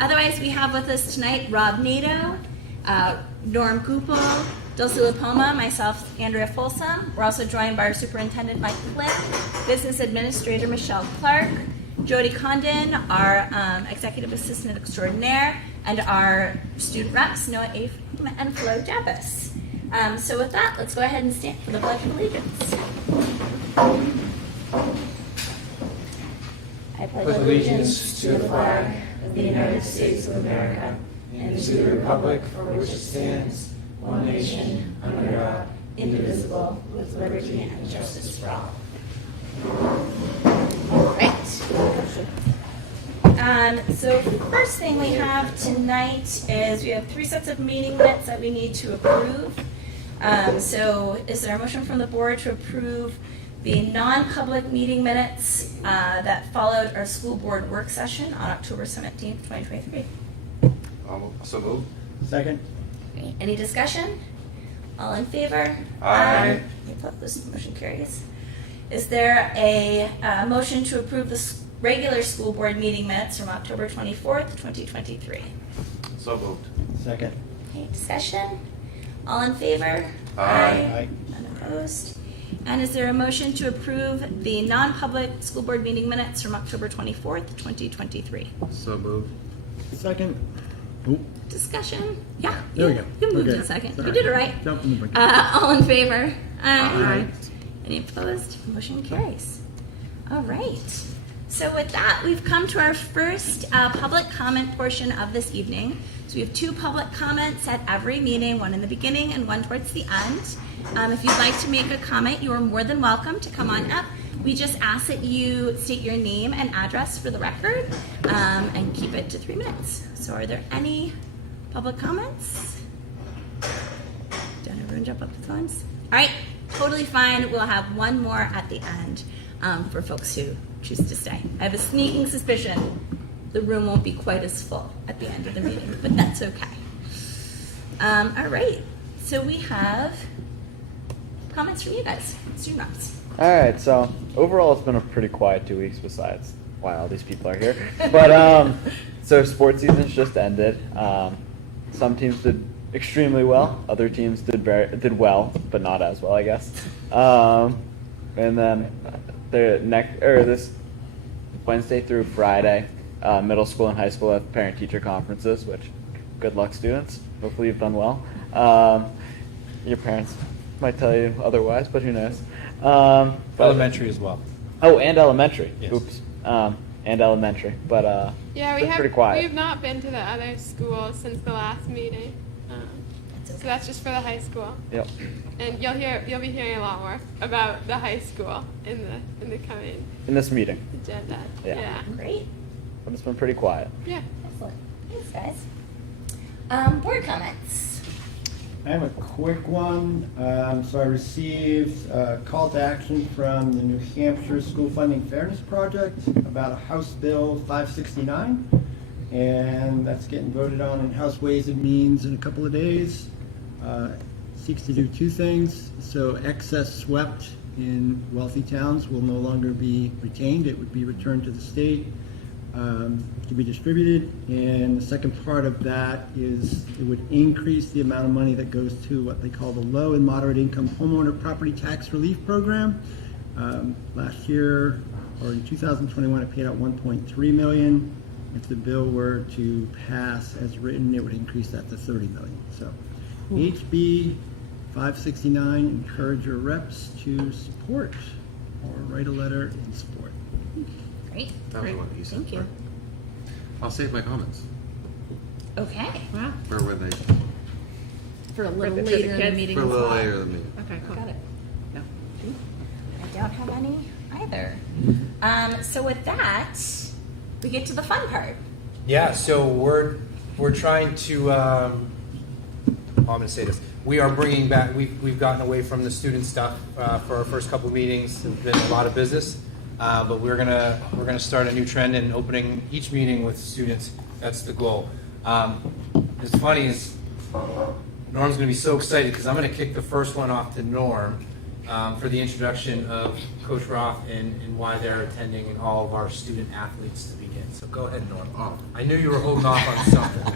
Otherwise, we have with us tonight Rob Nato, Norm Gupel, Dulce Poma, myself, Andrea Folsom. We're also joined by our Superintendent Mike Flynn, Business Administrator Michelle Clark, Jody Condon, our Executive Assistant Extraordinaire, and our student reps, Noah Afim and Flo Jabbas. So with that, let's go ahead and stand for the Pledge of Allegiance. I pledge allegiance to the flag of the United States of America and to the republic for which it stands, one nation, under God, indivisible, with liberty and justice for all. All right. So first thing we have tonight is we have 3 sets of meeting minutes that we need to approve. So is there a motion from the board to approve the non-public meeting minutes that followed our school board work session on October 17th, 2023? So moved. Second. Okay. Any discussion? All in favor? Aye. Any opposed? Motion carries. Is there a motion to approve the regular school board meeting minutes from October 24th, 2023? So moved. Second. Okay, discussion? All in favor? Aye. None opposed? And is there a motion to approve the non-public school board meeting minutes from October 24th, 2023? So moved. Second. Oop. Discussion? Yeah. There we go. You moved Okay. in second. Sorry. You did it right. Jump in the brink. All in favor? Aye. Any opposed? Motion carries. All right. So with that, we've come to our first public comment portion of this evening. So we have 2 public comments at every meeting, one in the beginning and one towards the end. If you'd like to make a comment, you are more than welcome to come on up. We just ask that you state your name and address for the record and keep it to 3 minutes. So are there any public comments? Don't everyone jump up at once? All right, totally fine. We'll have one more at the end for folks who choose to stay. I have a sneaking suspicion the room won't be quite as full at the end of the meeting, but that's okay. All right, so we have comments from you guys, student reps. All right, so overall it's been a pretty quiet 2 weeks besides why all these people are here. But so sports season's just ended. Some teams did extremely well. Other teams did well, but not as well, I guess. And then this Wednesday through Friday, middle school and high school have parent-teacher conferences, which good luck, students. Hopefully you've done well. Your parents might tell you otherwise, but who knows? Elementary as well. Oh, and elementary. Yes. Oops. And elementary, but Yeah, we it's have. pretty quiet. We've not been to the other schools since the last meeting, so that's just for the high school. Yep. And you'll be hearing a lot more about the high school in the coming In this meeting, agenda. Yeah. Great, but it's been pretty quiet. Yeah. excellent. Thanks, guys. Board comments. I have a quick one. So I received a call to action from the New Hampshire School Funding Fairness Project about a House Bill 569, and that's getting voted on in House Ways and Means in a couple of days. Seeks to do 2 things. So excess swept in wealthy towns will no longer be retained. It would be returned to the state to be distributed. And the second part of that is it would increase the amount of money that goes to what they call the low and moderate income homeowner property tax relief program. Last year, or in 2021, it paid out $1.3 million. If the bill were to pass as written, it would increase that to $30 million. So HB 569, encourage your reps to support or write a letter in support. Great. That was what he said. Thank you. I'll save my comments. Okay. Wow. Where were they? For a little the later in the kids? meeting For a as little well. later than me. Okay, cool. Got it. No. I don't have any either. So with that, we get to the fun part. Yeah, so we're trying to. I'm going to say this. We are bringing back. We've gotten away from the student stuff for our first couple of meetings. There's been a lot of business, but we're gonna start a new trend and opening each meeting with students. That's the goal. It's funny is Norm's going to be so excited because I'm going to kick the first one off to Norm for the introduction of Coach Roth and why they're attending and all of our student athletes to begin. So go ahead, Norm. Oh. I knew you were holding off on something.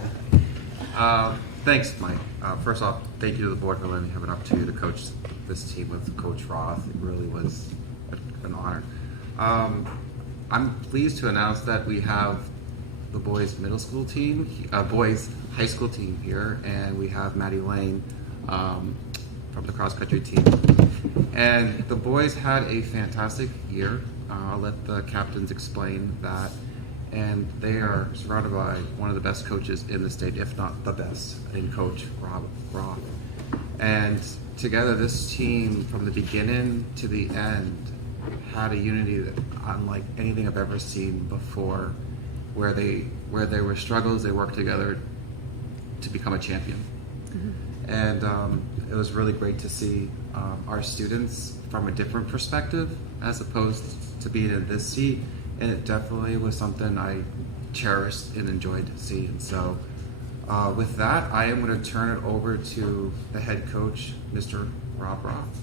Thanks, Mike. First off, thank you to the board for letting me have an opportunity to coach this team with Coach Roth. It really was an honor. I'm pleased to announce that we have the boys middle school team, boys high school team here, and we have Maddie Lane from the cross country team. And the boys had a fantastic year. I'll let the captains explain that. And they are surrounded by one of the best coaches in the state, if not the best, in Coach Roth. And together, this team, from the beginning to the end, had a unity that unlike anything I've ever seen before. Where there were struggles, they worked together to become a champion. And it was really great to see our students from a different perspective, as opposed to being in this seat. And it definitely was something I cherished and enjoyed seeing. So with that, I am going to turn it over to the head coach, Mr. Rob Roth.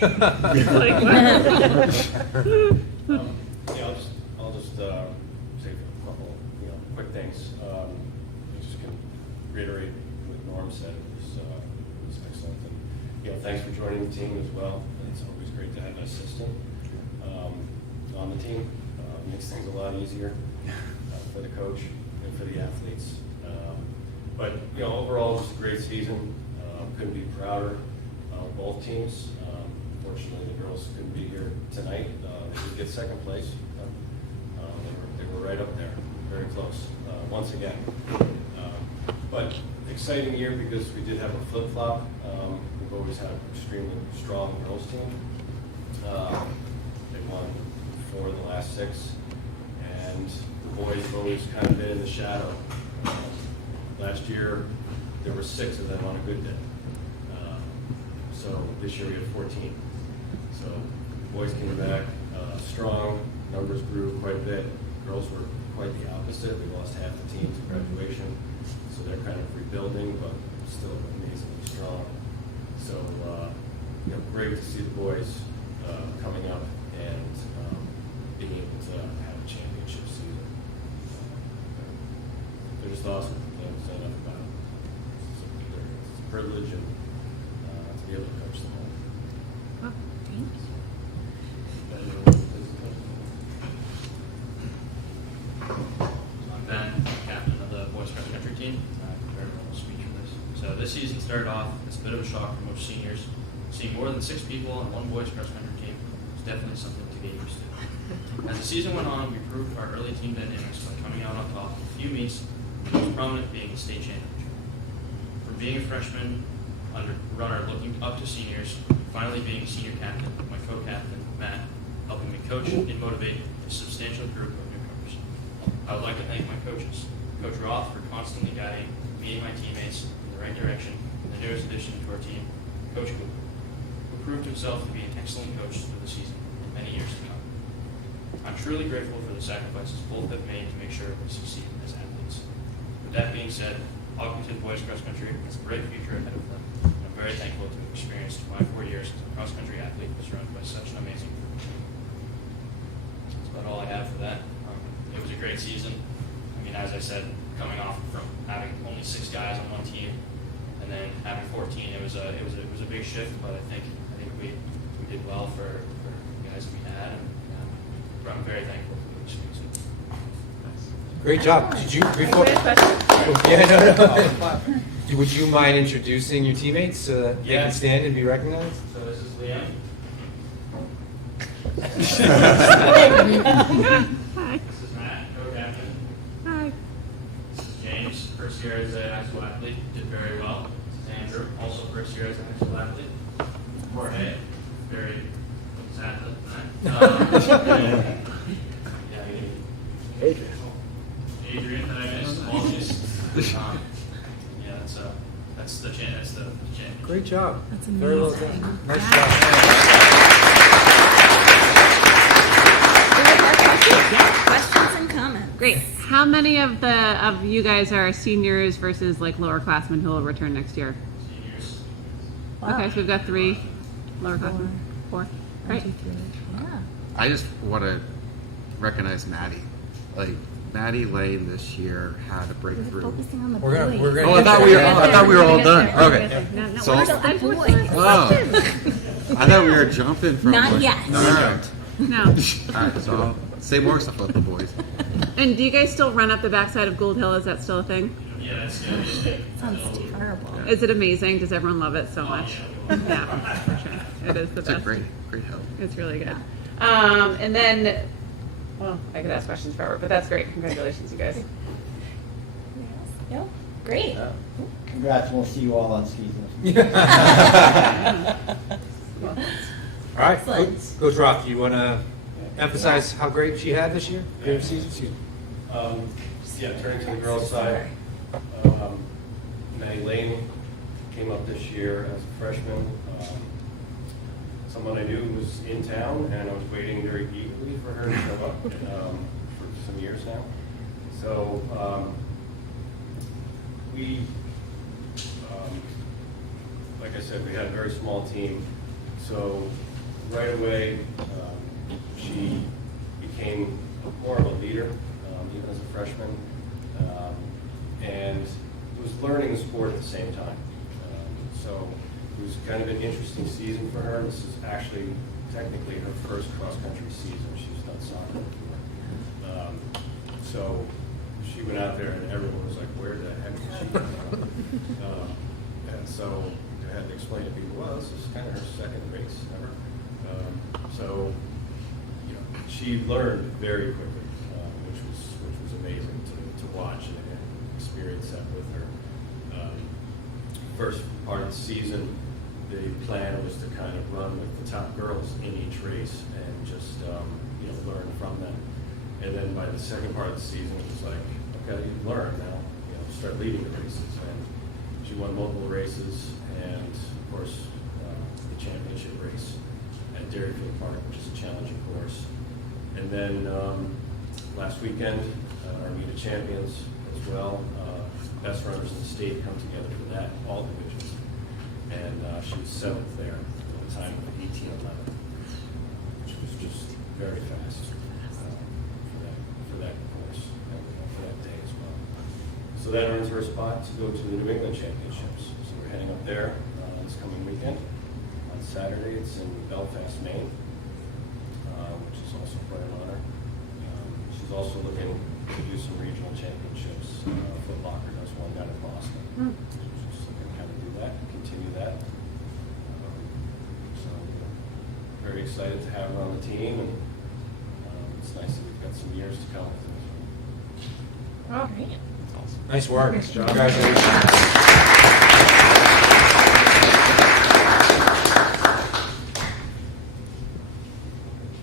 I'll just say a couple, quick things. I just can reiterate what Norm said. It was excellent. And, thanks for joining the team as well. It's always great to have an assistant on the team. Makes things a lot easier for the coach and for the athletes. But overall, it was a great season. Couldn't be prouder of both teams. Unfortunately, the girls couldn't be here tonight. They did get second place. They were right up there, very close, once again. But exciting year because we did have a flip-flop. We've always had an extremely strong girls team. They won 4 of the last 6, and the boys have always kind of been in the shadow. Last year, there were 6 of them on a good day. So this year we have 14. So the boys came back strong, numbers grew quite a bit. Girls were quite the opposite. We lost half the team to graduation, so they're kind of rebuilding, but still amazingly strong. So great to see the boys coming up and being able to have a championship season. They're just awesome. Can't say enough about it. It's a privilege and to be able to coach them all. Oh, thanks. I'm Ben, captain of the boys cross country team. I prepared a little speech for this. So this season started off as a bit of a shock for most seniors. Seeing more than 6 people on one boys cross country team was definitely something to get used to. As the season went on, we proved our early team dynamics by coming out on top with a few meets, the most prominent being the state championship. From being a freshman runner looking up to seniors, finally being senior captain, my co-captain, Matt, helping me coach and motivate a substantial group of newcomers. I would like to thank my coaches, Coach Roth for constantly guiding me and my teammates in the right direction, and the newest addition to our team, Coach Cooper, who proved himself to be an excellent coach through the season and many years to come. I'm truly grateful for the sacrifices both have made to make sure we succeed as athletes. With that being said, Hopkinton Boys Cross Country has a bright future ahead of them. I'm very thankful to have experienced my 4 years as a cross-country athlete surrounded by such an amazing group of people. That's about all I have for that. It was a great season. I mean, as I said, coming off from having only 6 guys on one team and then having 14, it was a big shift. But I think we did well for the guys we had, and I'm very thankful for the experience. Great job. Did you? Before, Would you mind introducing your teammates so that they can stand and be recognized? So this is Liam. Hi. This is Matt, co-captain. Hi. This is James, first year as a high school athlete, did very well. This is Andrew, also first year as a high school athlete. Jorge, very sad tonight. Adrian, that I missed. That's the champion. Great job. That's Very well amazing. done. Nice Yeah. job. Yeah, questions and comments. Great. How many of you guys are seniors versus like lower classmen who will return next year? Seniors. Wow. Okay, so we've got 3 lower classmen. 4. Great. Yeah. I just want to recognize Maddie. Like, Maddie Lane this year had a We're breakthrough. focusing on the We're gonna- boys. we're gonna Oh, I thought we were all done. Okay. No, no, So- we're What just- I about the just- Oh, I thought we were jumping from. Not like- yet. All right. No. All right. So I'll say more stuff about the boys. And do you guys still run up the backside of Gold Hill? Is that still a thing? Yeah, it's good. Sounds terrible. Is it amazing? Does everyone love it so much? Yeah, for sure. It is the It's a best. great help. It's really good. And then, well, I could ask questions forever, but that's great. Congratulations, you guys. No? Great. Congrats, and we'll see you all on season. All right, Excellent. Coach Roth, do you want to emphasize how great she had this year? Your season? Yeah, turning to the girls' side, Maddie Lane came up this year as a freshman. Someone I knew was in town, and I was waiting very eagerly for her to show up for some years now. So we, like I said, we had a very small team. So right away, she became more of a leader, even as a freshman, and was learning the sport at the same time. So it was kind of an interesting season for her. This is actually technically her first cross-country season. She's done soccer before. So she went out there and everyone was like, where the heck did she come from? And so I had to explain to people, well, this is kind of her second race ever. So you know, she learned very quickly, which was amazing to watch and experience that with her. First part of the season, the plan was to kind of run with the top girls in each race and just learn from them. And then by the second part of the season, it was like, okay, you've learned now, start leading the races. And she won multiple races, and of course, the championship race at Dairyfield Park, which is a challenging course. And then last weekend, our Meet of Champions as well. Best runners in the state come together for that, all divisions. And she was 7th there at a time of 18:11, which was just very fast for that course and for that day as well. So that earns her a spot to go to the New England Championships. So we're heading up there this coming weekend. On Saturday, it's in Belfast, Maine, which is also quite an honor. She's also looking to do some regional championships. Foot Locker does one down in Boston. She's just looking to kind of do that, continue that. So very excited to have her on the team, and it's nice that we've got some years to come with her. Oh, great. Nice work. Congratulations.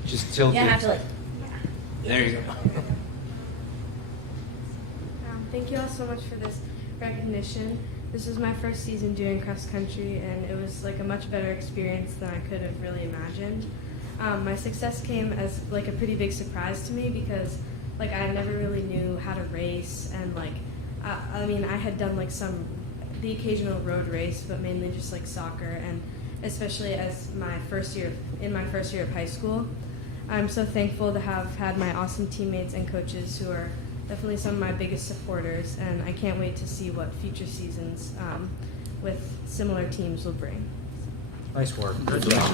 Just tilt Yeah, I it. have to like. There you go. Thank you all so much for this recognition. This was my first season doing cross country, and it was like a much better experience than I could have really imagined. My success came as like a pretty big surprise to me because like I never really knew how to race, and like I mean I had done like the occasional road race, but mainly just like soccer, and especially as my first year of high school. I'm so thankful to have had my awesome teammates and coaches who are definitely some of my biggest supporters, and I can't wait to see what future seasons with similar teams will bring. Nice work. Good job.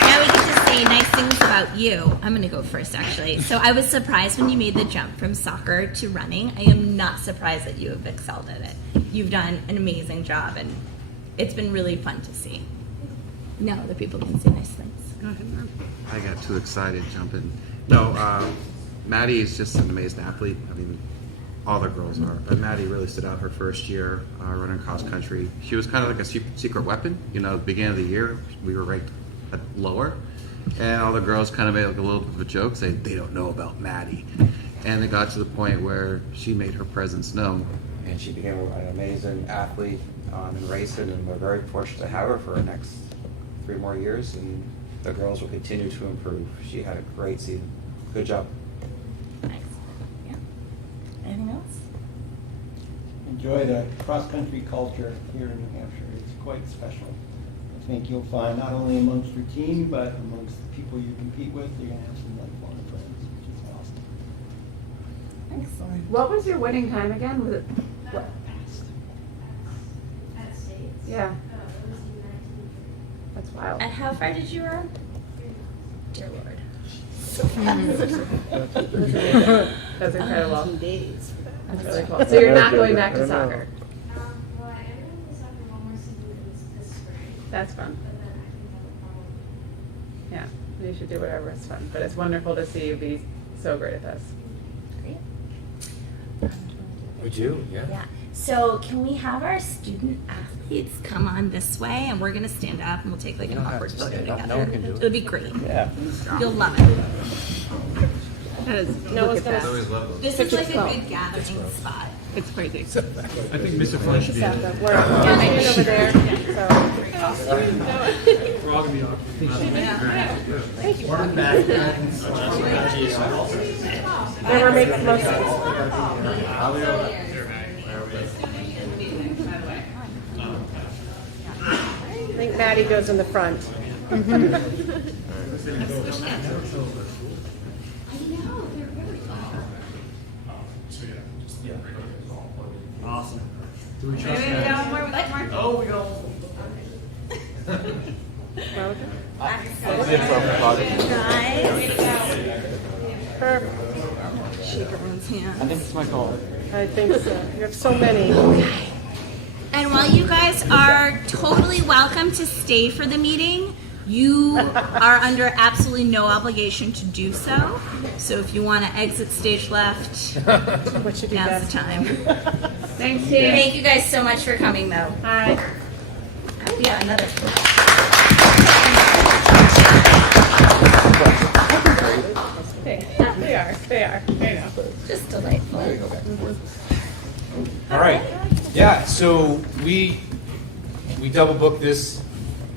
Now we get to say nice things about you. I'm going to go first, actually. So I was surprised when you made the jump from soccer to running. I am not surprised that you have excelled at it. You've done an amazing job, and it's been really fun to see. Now other people can say nice things. Go ahead, Mark. I got too excited jumping. No, Maddie is just an amazing athlete. I mean, all the girls are. But Maddie really stood out her first year running cross country. She was kind of like a secret weapon. At the beginning of the year, we were ranked lower. And all the girls kind of made like a little bit of a joke, saying they don't know about Maddie. And it got to the point where she made her presence known. And she became an amazing athlete in racing, and we're very fortunate to have her for the next 3 more years, and the girls will continue to improve. She had a great season. Good job. Nice. Yeah. Anything else? Enjoy the cross-country culture here in New Hampshire. It's quite special. I think you'll find not only amongst your team, but amongst the people you compete with, you're going to have some lifelong friends, which is awesome. Excellent. What was your winning time again? Was it what? At States? Yeah, It was 19. that's wild. And how far did you run? Dear Lord. That's incredible. 2 days. That's really cool. So you're not going back to soccer? Well, I am going to soccer one more season this spring, That's fun. but then I think I will probably. Yeah, you should do whatever is fun. But it's wonderful to see you be so great at this. Great. Would you? Yeah. Yeah. So can we have our student athletes come on this way, and we're gonna stand up, and we'll take like an awkward photo together. no one can do it. It'll be great. Yeah. You'll love it. That is, No look one's at gonna- that. This is like a good gathering spot. It's crazy. I think Mr. Fun should be in it. We're over there, so. We're all gonna be Whatever makes the most sense. I think Maddie goes in the front. Awesome. Do we trust Maybe we that? got more, we like more. Oh, we go. Guys, Perfect. shake everyone's hand. I think it's my call. I think so. You have so many. And while you guys are totally welcome to stay for the meeting, you are under absolutely no obligation to do so. So if you want to exit stage left, What should be now's best? the time. Thanks, team. Thank you guys so much for coming, though. Hi. Yeah, another. They are. I know. Just delightful. All right. Yeah, so we double booked this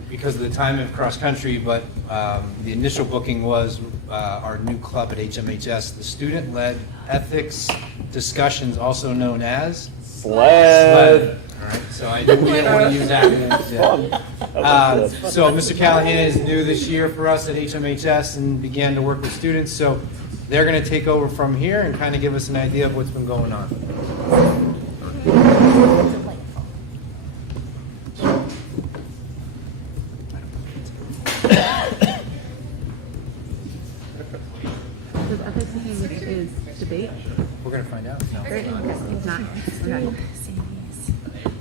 because of the time of cross country, but the initial booking was our new club at HMHS, the Student-Led Ethics Discussions, also known as Sled. All right, so I didn't want to use acronyms yet. So Mr. Callahan is new this year for us at HMHS and began to work with students. So they're going to take over from here and kind of give us an idea of what's been going on. Does ethics is debate? We're going to find out. No. Great. It's not. Okay.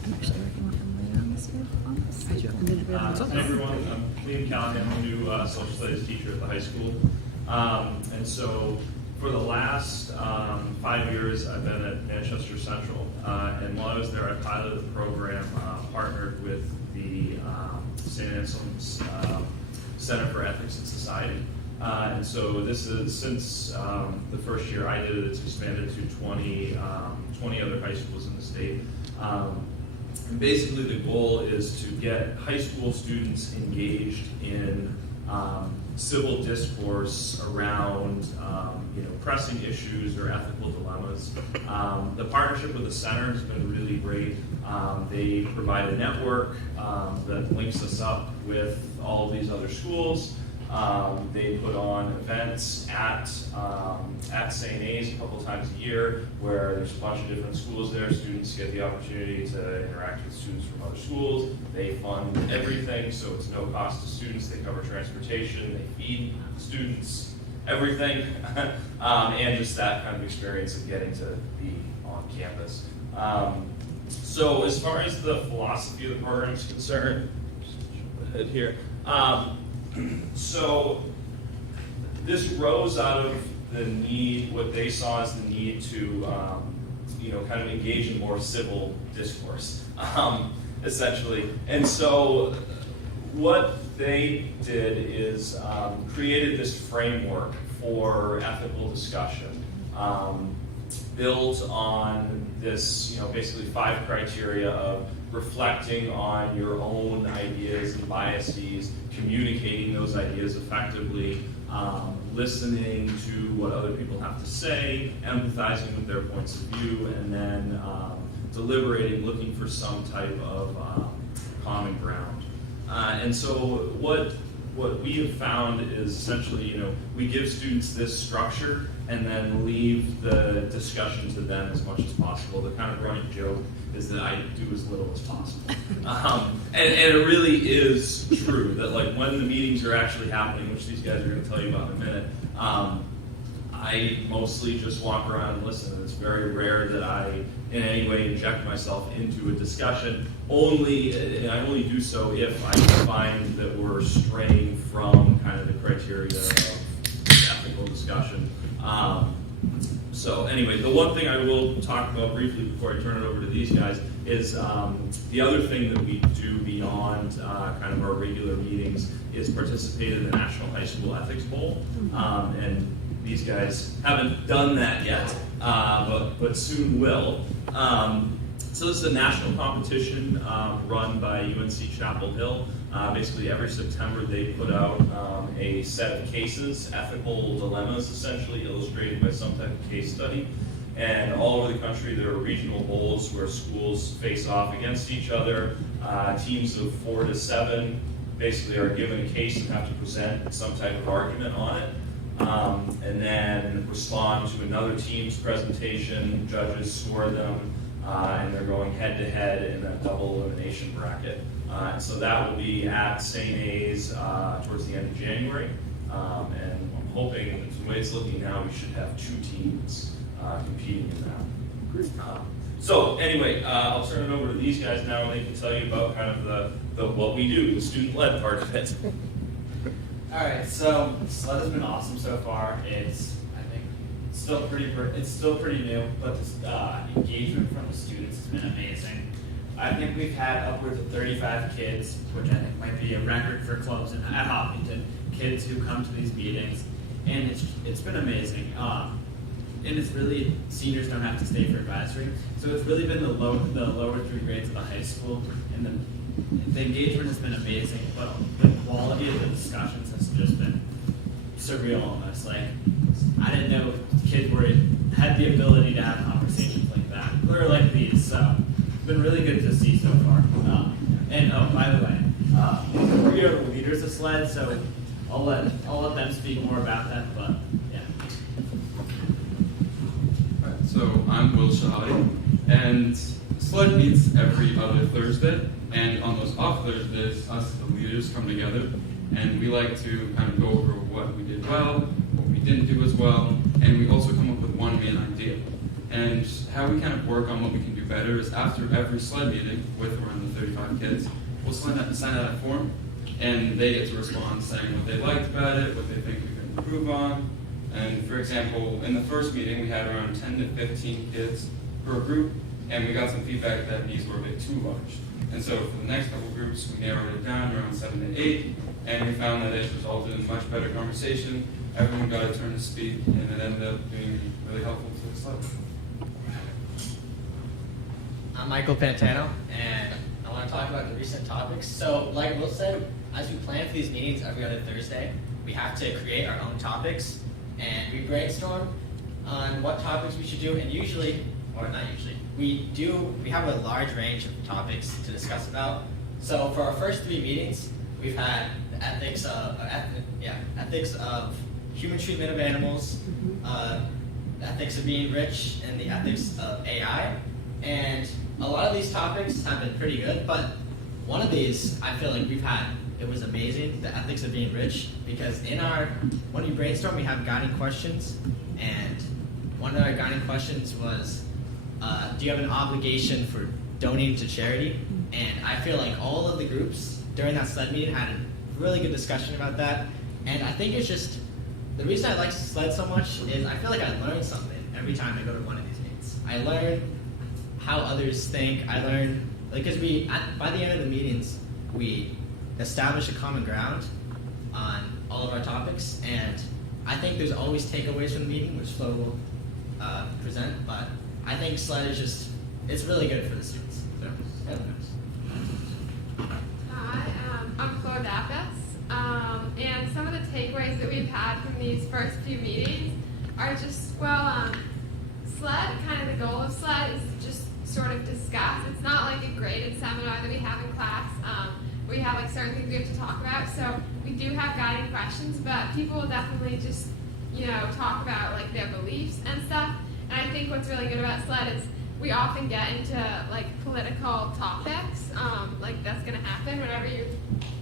I'm actually working with them later on this year. Hey everyone, I'm Liam Callahan, I'm a new social studies teacher at the high school. And so for the last 5 years, I've been at Manchester Central. And while I was there, I piloted the program, partnered with the St. Anselm's Center for Ethics and Society. And so this is, since the first year I did it, it's expanded to 20 other high schools in the state. And basically the goal is to get high school students engaged in civil discourse around pressing issues or ethical dilemmas. The partnership with the center has been really great. They provide a network that links us up with all of these other schools. They put on events at St. A's a couple times a year where there's a bunch of different schools there. Students get the opportunity to interact with students from other schools. They fund everything, so it's no cost to students. They cover transportation, they feed students, everything, and just that kind of experience of getting to be on campus. So as far as the philosophy of the program is concerned, head here. So this rose out of the need, what they saw as the need to, kind of engage in more civil discourse, essentially. And so what they did is created this framework for ethical discussion, built on this, basically 5 criteria of reflecting on your own ideas and biases, communicating those ideas effectively, listening to what other people have to say, empathizing with their points of view, and then deliberating, looking for some type of common ground. And so what we have found is essentially, we give students this structure and then leave the discussion to them as much as possible. The kind of running joke is that I do as little as possible. And it really is true that like when the meetings are actually happening, which these guys are going to tell you about in a minute, I mostly just walk around and listen. It's very rare that I in any way inject myself into a discussion, and I only do so if I find that we're straying from kind of the criteria of ethical discussion. So anyway, the one thing I will talk about briefly before I turn it over to these guys is the other thing that we do beyond kind of our regular meetings is participate in the National High School Ethics Bowl. And these guys haven't done that yet, but soon will. So this is a national competition run by UNC Chapel Hill. Basically every September they put out a set of cases, ethical dilemmas essentially illustrated by some type of case study. And all over the country there are regional bowls where schools face off against each other. Teams of 4 to 7 basically are given a case and have to present some type of argument on it. And then respond to another team's presentation, judges score them, and they're going head to head in a double elimination bracket. And so that will be at St. A's towards the end of January. And I'm hoping, the way it's looking now, we should have 2 teams competing in that. So anyway, I'll turn it over to these guys now, and they can tell you about kind of the what we do, the student-led part of it. All right, so SLED has been awesome so far. I think it's still pretty new, but the engagement from the students has been amazing. I think we've had upwards of 35 kids, which I think might be a record for clubs at Hopkinton. Kids who come to these meetings, and it's been amazing. And it's really, seniors don't have to stay for advisory, so it's really been the lower 3 grades of the high school, and the engagement has been amazing, but the quality of the discussions has just been surreal almost. Like, I didn't know kids had the ability to have conversations like that, or like these, so it's been really good to see so far. And oh, by the way, we are the leaders of SLED, so I'll let them speak more about that, but yeah. Alright, so I'm Will Shahadi, and SLED meets every other Thursday. And on those off Thursdays, us the leaders come together, and we like to kind of go over what we did well, what we didn't do as well, and we also come up with one main idea. And how we kind of work on what we can do better is after every SLED meeting with around the 35 kids, we'll sign out a form, and they get to respond saying what they liked about it, what they think we can improve on. And for example, in the first meeting, we had around 10 to 15 kids per group, and we got some feedback that these were a bit too large. And so for the next couple groups, we narrowed it down around 7 to 8, and we found that it resulted in much better conversation. Everyone got a turn to speak, and it ended up being really helpful to the SLED. I'm Michael Pantano, and I want to talk about the recent topics. So, like Will said, as we plan for these meetings every other Thursday, we have to create our own topics, and we brainstorm on what topics we should do, and usually, or not usually, we have a large range of topics to discuss about. So for our first 3 meetings, we've had the ethics of human treatment of animals, ethics of being rich, and the ethics of AI. And a lot of these topics have been pretty good, but one of these I feel like it was amazing, the ethics of being rich, because when we brainstorm, we have guiding questions, and one of our guiding questions was, do you have an obligation for donating to charity? And I feel like all of the groups during that SLED meeting had a really good discussion about that. And I think it's just, the reason I like SLED so much is I feel like I learn something every time I go to one of these meetings. I learn how others think. I learn, because by the end of the meetings, we establish a common ground on all of our topics. And I think there's always takeaways from the meeting, which Flo will present, but I think SLED is it's really good for the students. So, Hi, I'm Chloe Dacus, and some of the takeaways that we've had from these first few meetings are just, SLED, kind of the goal of SLED is just sort of discuss. It's not like a graded seminar that we have in class. We have like certain things we have to talk about. So we do have guiding questions, but people will definitely just, talk about like their beliefs and stuff. And I think what's really good about SLED is we often get into like political topics. Like that's going to happen whenever you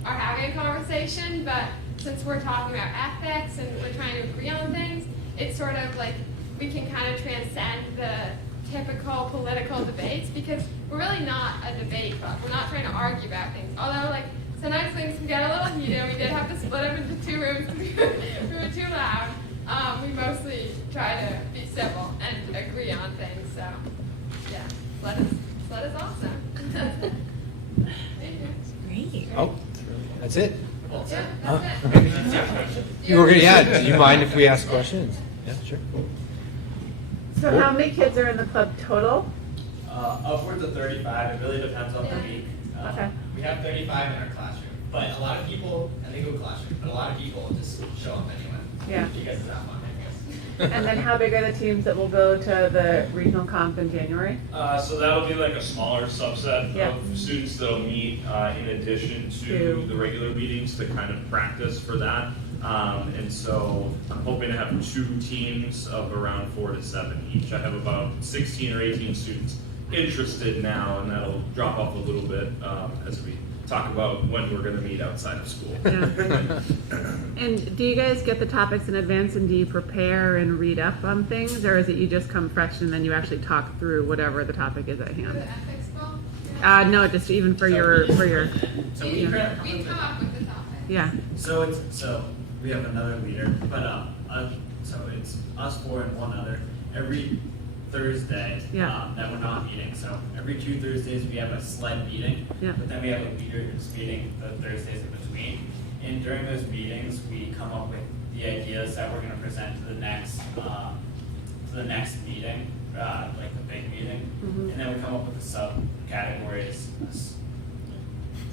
are having a conversation. But since we're talking about ethics and we're trying to agree on things, it's sort of like we can kind of transcend the typical political debates because we're really not a debate club. We're not trying to argue about things. Although like sometimes things can get a little heated. We did have to split up into 2 rooms because we were too loud. We mostly try to be civil and agree on things. So yeah, SLED is awesome. Thank you. Great. Oh, that's it. Yeah, that's it. You were gonna, do you mind if we ask questions? Yeah, sure. So how many kids are in the club total? Upwards of 35. It really depends on the week. Okay. We have 35 in our classroom, but a lot of people, and they go classroom, but a lot of people just show up anyway. Yeah. Because it's not fun, I guess. And then how big are the teams that will go to the regional comp in January? So that'll be like a smaller subset Yeah. of students that'll meet in addition to the regular meetings to kind of practice for that. And so I'm hoping to have 2 teams of around 4 to 7 each. I have about 16 or 18 students interested now, and that'll drop off a little bit as we talk about when we're going to meet outside of school. Yeah. And do you guys get the topics in advance and do you prepare and read up on things, or is it you just come fresh and then you actually talk through whatever the topic is at For hand? the ethics ball? No, just even for your So we We come up with the topic. yeah. So we have another leader, but so it's us 4 and one other every Thursday that we're not meeting. So every 2 Thursdays we have a SLED meeting, but then we have a leaders meeting the Thursdays in between. And during those meetings, we come up with the ideas that we're going to present to the next meeting, like the big meeting, and then we come up with the subcategories.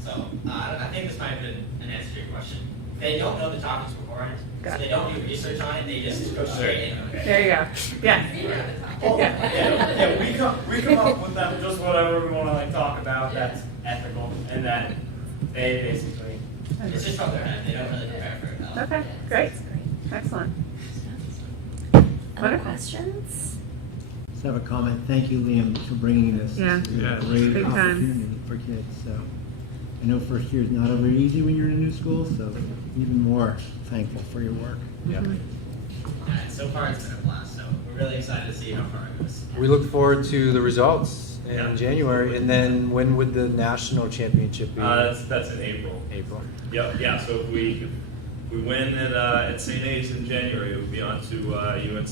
So I think this might have been an answer to your question. They don't know the topics beforehand, so they don't do research on it. They just go straight in. Okay. There you go. Yeah. We come up with them just whatever we want to like talk about that's ethical, and then they basically it's just from their head. They don't really prepare for it. Okay, great. Excellent. Other questions? Just have a comment. Thank you, Liam, for bringing this. Yeah. This is Yeah, a great big time. opportunity for kids. So I know first year is not always easy when you're in a new school, so even more thankful for your work. Yeah. Yeah, so far it's been a blast. So we're really excited to see how far it goes. We look forward to the results in Yeah. January, and then when would the national championship be? That's in April. April. Yep. Yeah. So if we win at St. A's in January, it would be on to UNC.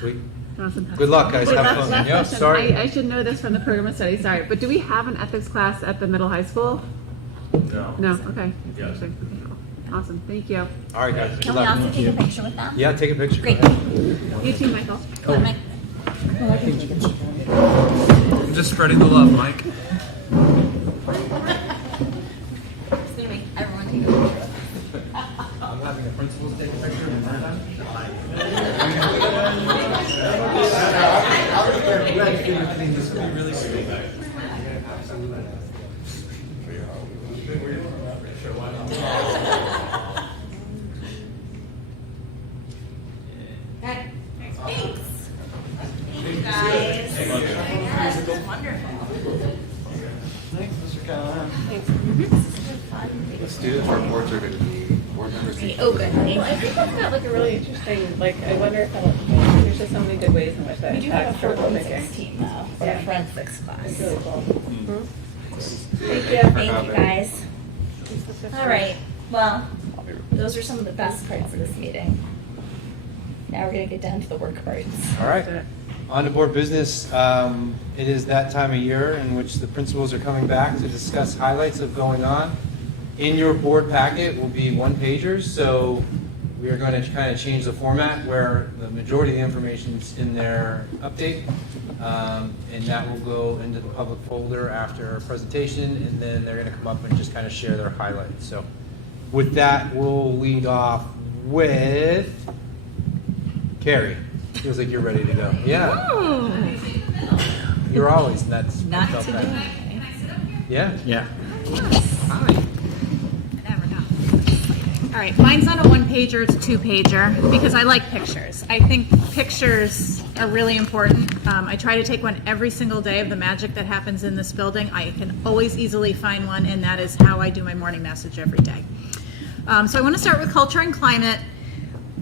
Sweet. Awesome. Good luck, guys. Wait, Have last fun. question. Yeah, sorry. I should know this from the program of study, sorry, but do we have an ethics class at the middle high school? No. No, okay. Yes. Okay, cool. Awesome, thank you. All right, guys. Good Can we luck. also take a picture with them? Yeah, take a picture. Great. Go ahead. You too, Michael. Go ahead, Mike. I'm just spreading the love, Mike. It's gonna make everyone take a picture. I'm having the principals take a picture in that time. This would be really sweet. Okay. Thanks. Thank you, guys. Yeah, this is wonderful. Thanks, Mr. Callahan. Thanks. This is good fun. The students' reports are going to be board members. Oh, good. Thank Well, I you. think that's got like a really interesting, like, I wonder if there's just so many good ways in which that We do have a impacts critical forensics thinking. team though, for Yeah. the forensics class. It's really cool. Thank you. Thank you, guys. All right, well, those are some of the best parts of this meeting. Now we're gonna get down to the work parts. All right. On to board business. It is that time of year in which the principals are coming back to discuss highlights of going on. In your board packet will be one-pagers, so we are going to kind of change the format where the majority of the information is in their update, and that will go into the public folder after our presentation, and then they're going to come up and just kind of share their highlights. So with that, we'll lead off with Carrie. Feels like you're ready to go. Yeah. You're always nuts. Not I felt today. that. Can I sit up here? Yeah. Yeah. Hi. Never know. All right, mine's not a one-pager, it's a two-pager, because I like pictures. I think pictures are really important. I try to take one every single day of the magic that happens in this building. I can always easily find one, and that is how I do my morning message every day. So I want to start with culture and climate.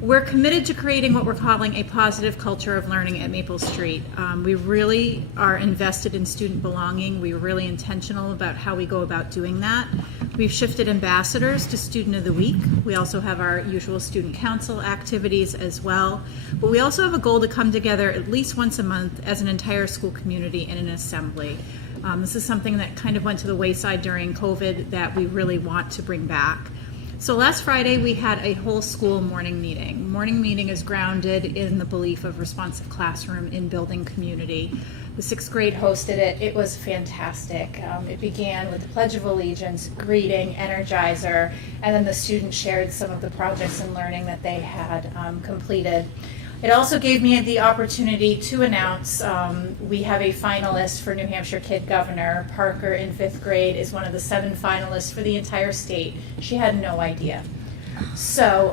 We're committed to creating what we're calling a positive culture of learning at Maple Street. We really are invested in student belonging. We're really intentional about how we go about doing that. We've shifted ambassadors to Student of the Week. We also have our usual student council activities as well. But we also have a goal to come together at least once a month as an entire school community in an assembly. This is something that kind of went to the wayside during COVID that we really want to bring back. So last Friday, we had a whole school morning meeting. Morning meeting is grounded in the belief of responsive classroom in building community. The sixth grade hosted it. It was fantastic. It began with the Pledge of Allegiance, greeting, energizer, and then the students shared some of the projects and learning that they had completed. It also gave me the opportunity to announce we have a finalist for New Hampshire Kid Governor. Parker in 5th grade is one of the 7 finalists for the entire state. She had no idea. So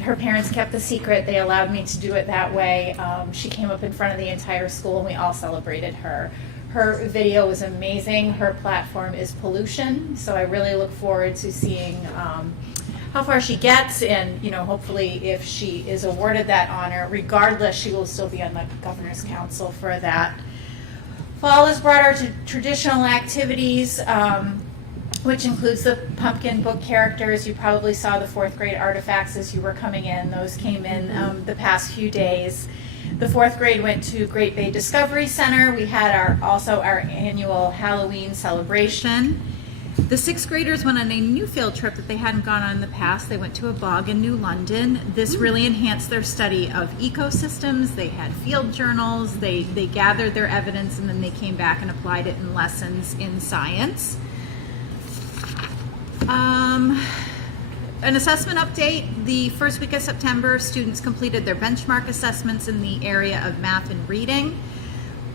her parents kept the secret. They allowed me to do it that way. She came up in front of the entire school and we all celebrated her. Her video was amazing. Her platform is pollution. So I really look forward to seeing how far she gets, and hopefully if she is awarded that honor, regardless, she will still be on the Governor's Council for that. Fall has brought our traditional activities, which includes the pumpkin book characters. You probably saw the 4th grade artifacts as you were coming in. Those came in the past few days. The 4th grade went to Great Bay Discovery Center. We had also our annual Halloween celebration. The 6th graders went on a new field trip that they hadn't gone on in the past. They went to a bog in New London. This really enhanced their study of ecosystems. They had field journals. They gathered their evidence, and then they came back and applied it in lessons in science. An assessment update. The first week of September, students completed their benchmark assessments in the area of math and reading.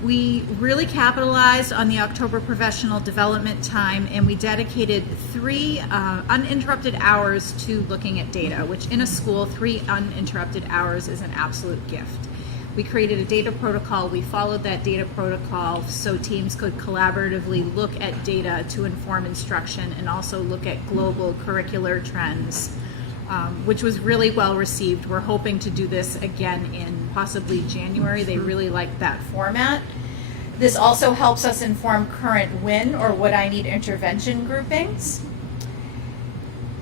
We really capitalized on the October professional development time, and we dedicated 3 uninterrupted hours to looking at data, which in a school, 3 uninterrupted hours is an absolute gift. We created a data protocol. We followed that data protocol so teams could collaboratively look at data to inform instruction and also look at global curricular trends, which was really well received. We're hoping to do this again in possibly January. They really liked that format. This also helps us inform current WIN or What I Need intervention groupings.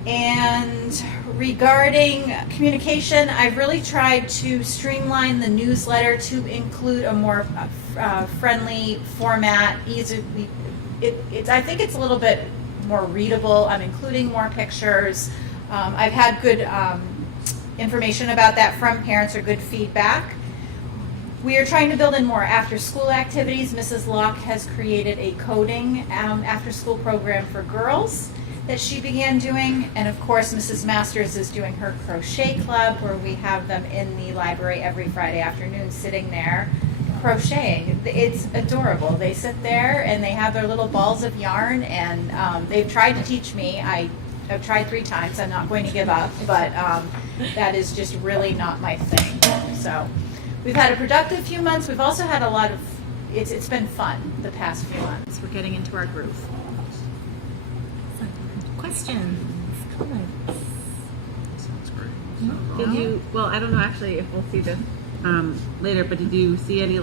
And regarding communication, I've really tried to streamline the newsletter to include a more friendly format. I think it's a little bit more readable. I'm including more pictures. I've had good information about that from parents, or good feedback. We are trying to build in more after-school activities. Mrs. Locke has created a coding after-school program for girls that she began doing. And of course, Mrs. Masters is doing her crochet club, where we have them in the library every Friday afternoon sitting there crocheting. It's adorable. They sit there and they have their little balls of yarn, and they've tried to teach me. I've tried 3 times. I'm not going to give up, but that is just really not my thing. So we've had a productive few months. We've also had a lot of, it's been fun the past few months. We're getting into our groove. Questions, comments? Sounds great. Did you, well, I don't know actually if we'll see this later, but did you see any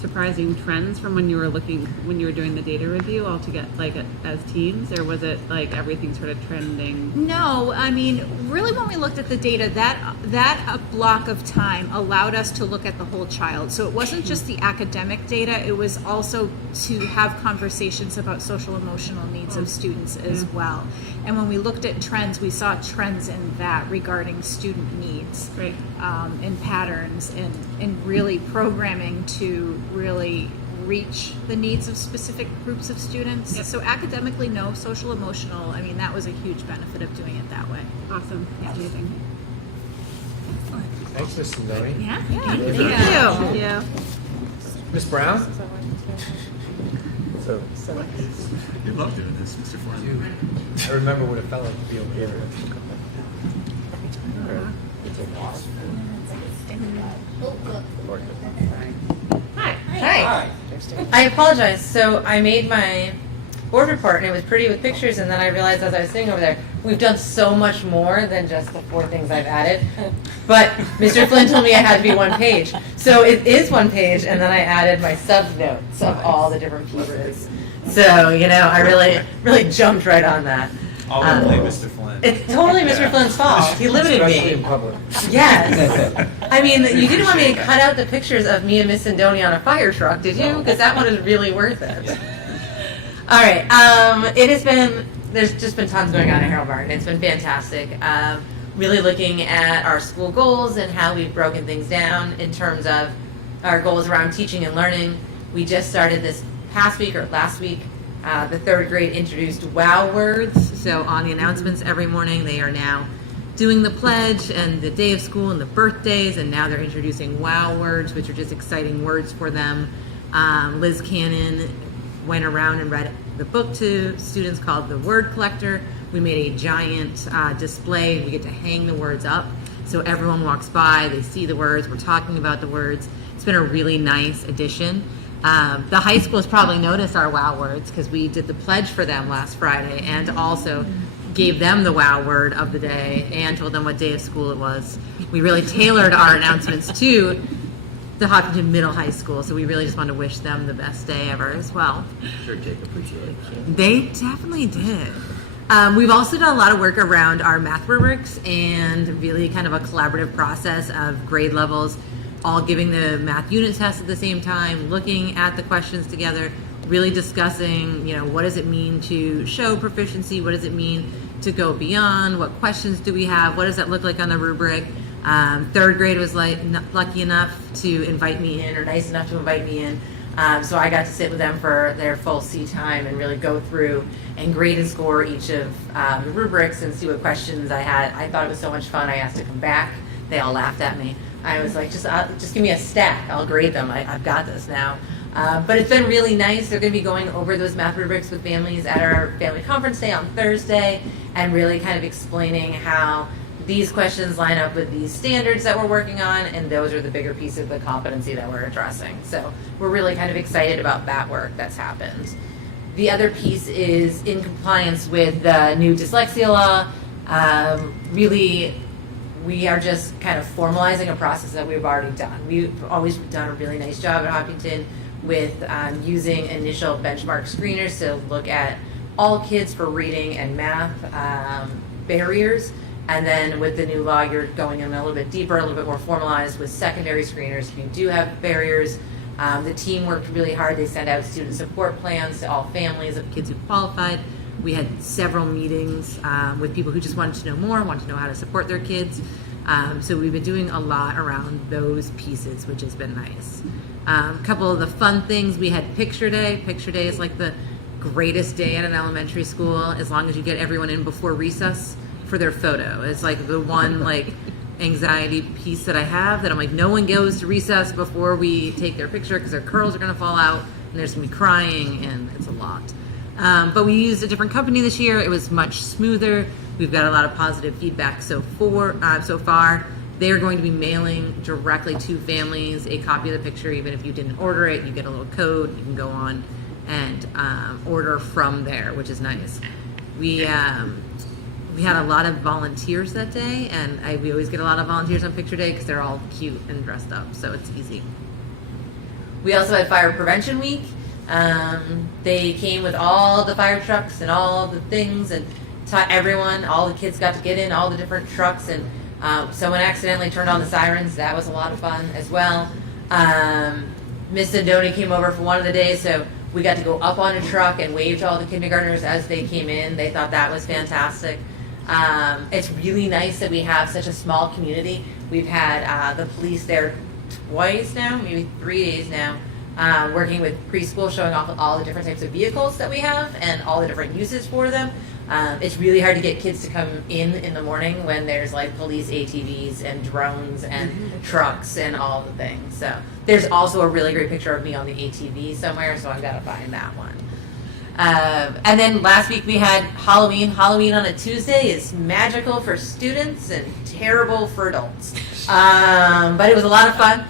surprising trends from when you were doing the data review all to get as teams, or was it everything sort of trending? No, I mean, really when we looked at the data, that block of time allowed us to look at the whole child. So it wasn't just the academic data, it was also to have conversations about social emotional needs of students as well. And when we looked at trends, we saw trends in that regarding student needs, right. And patterns, and really programming to really reach the needs of specific groups of students. Yep. So academically, no. Social emotional, I mean, that was a huge benefit of doing it that way. Awesome. Yeah. Amazing. Thanks, Mrs. Noni. Yeah. Thank you. Miss Brown? So, You love doing this, Mr. Flynn. I remember what it felt like to be over here. Hi. I apologize. So I made my board report and it was pretty with pictures, and then I realized as I was sitting over there, we've done so much more than just the 4 things I've added. But Mr. Flynn told me I had to be 1 page. So it is 1 page, and then I added my sub notes of all the different pieces. So, I really jumped right on that. I'll blame Mr. Flynn. It's totally Mr. Flynn's fault. He limited Especially me. in public. Yes. I mean, you didn't want me to cut out the pictures of me and Miss Sindoni on a fire truck, did you? Because that one is really worth it. All right. There's just been tons going on at Harold Martin. It's been fantastic. Really looking at our school goals and how we've broken things down in terms of our goals around teaching and learning. We just started this past week or last week. The 3rd grade introduced WOW words. So on the announcements every morning, they are now doing the pledge and the day of school and the birthdays, and now they're introducing WOW words, which are just exciting words for them. Liz Cannon went around and read the book to students called The Word Collector. We made a giant display. We get to hang the words up. So everyone walks by, they see the words, we're talking about the words. It's been a really nice addition. The high school has probably noticed our WOW words because we did the pledge for them last Friday and also gave them the WOW word of the day and told them what day of school it was. We really tailored our announcements to the Hopkinton Middle High School, so we really just want to wish them the best day ever as well. sure Jake appreciated it. They definitely did. We've also done a lot of work around our math rubrics and really kind of a collaborative process of grade levels, all giving the math unit test at the same time, looking at the questions together, really discussing, what does it mean to show proficiency? What does it mean to go beyond? What questions do we have? What does that look like on the rubric? 3rd grade was lucky enough to invite me in, or nice enough to invite me in. So I got to sit with them for their full C time and really go through and grade and score each of the rubrics and see what questions I had. I thought it was so much fun. I asked to come back. They all laughed at me. I was like, just give me a stack. I'll grade them. I've got this now. But it's been really nice. They're going to be going over those math rubrics with families at our family conference day on Thursday and really kind of explaining how these questions line up with these standards that we're working on, and those are the bigger piece of the competency that we're addressing. So we're really kind of excited about that work that's happened. The other piece is in compliance with the new dyslexia law. We are just kind of formalizing a process that we've already done. We've always done a really nice job at Hopkinton with using initial benchmark screeners to look at all kids for reading and math barriers. And then with the new law, you're going in a little bit deeper, a little bit more formalized with secondary screeners. If you do have barriers, the team worked really hard. They sent out student support plans to all families of kids who qualified. We had several meetings with people who just wanted to know more, wanted to know how to support their kids. So we've been doing a lot around those pieces, which has been nice. A couple of the fun things, we had Picture Day. Picture Day is like the greatest day at an elementary school, as long as you get everyone in before recess for their photo. It's like the one anxiety piece that I have, that I'm like, no one goes to recess before we take their picture because their curls are going to fall out and there's going to be crying, and it's a lot. But we used a different company this year. It was much smoother. We've got a lot of positive feedback so far. They are going to be mailing directly to families a copy of the picture. Even if you didn't order it, you get a little code. You can go on and order from there, which is nice. We had a lot of volunteers that day, and we always get a lot of volunteers on Picture Day because they're all cute and dressed up, so it's easy. We also had Fire Prevention Week. They came with all the fire trucks and all the things, and taught everyone. All the kids got to get in all the different trucks, and someone accidentally turned on the sirens. That was a lot of fun as well. Miss Sindoni came over for one of the days, so we got to go up on a truck and wave to all the kindergartners as they came in. They thought that was fantastic. It's really nice that we have such a small community. We've had the police there twice now, maybe 3 days now, working with preschool, showing off all the different types of vehicles that we have and all the different uses for them. It's really hard to get kids to come in the morning when there's like police ATVs and drones and trucks and all the things. So there's also a really great picture of me on the ATV somewhere, so I've got to find that one. And then last week we had Halloween. Halloween on a Tuesday is magical for students and terrible for adults. But it was a lot of fun.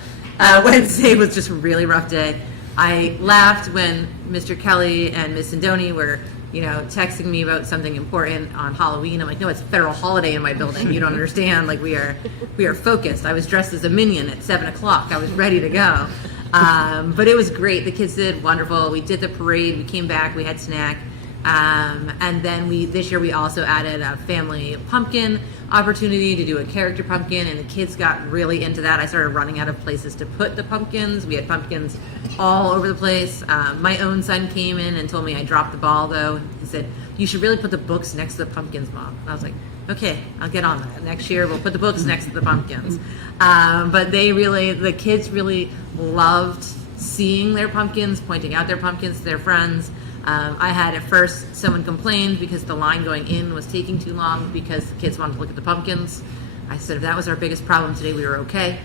Wednesday was just a really rough day. I laughed when Mr. Kelly and Miss Sindoni were, texting me about something important on Halloween. I'm like, no, it's a federal holiday in my building. You don't understand. Like we are focused. I was dressed as a minion at 7:00. I was ready to go. But it was great. The kids did wonderful. We did the parade. We came back. We had snack. And then this year we also added a family pumpkin opportunity to do a character pumpkin, and the kids got really into that. I started running out of places to put the pumpkins. We had pumpkins all over the place. My own son came in and told me I dropped the ball, though. He said, you should really put the books next to the pumpkins, Mom. And I was like, okay, I'll get on that. Next year we'll put the books next to the pumpkins. But the kids really loved seeing their pumpkins, pointing out their pumpkins to their friends. I had at first someone complained because the line going in was taking too long because the kids wanted to look at the pumpkins. I said if that was our biggest problem today, we were okay.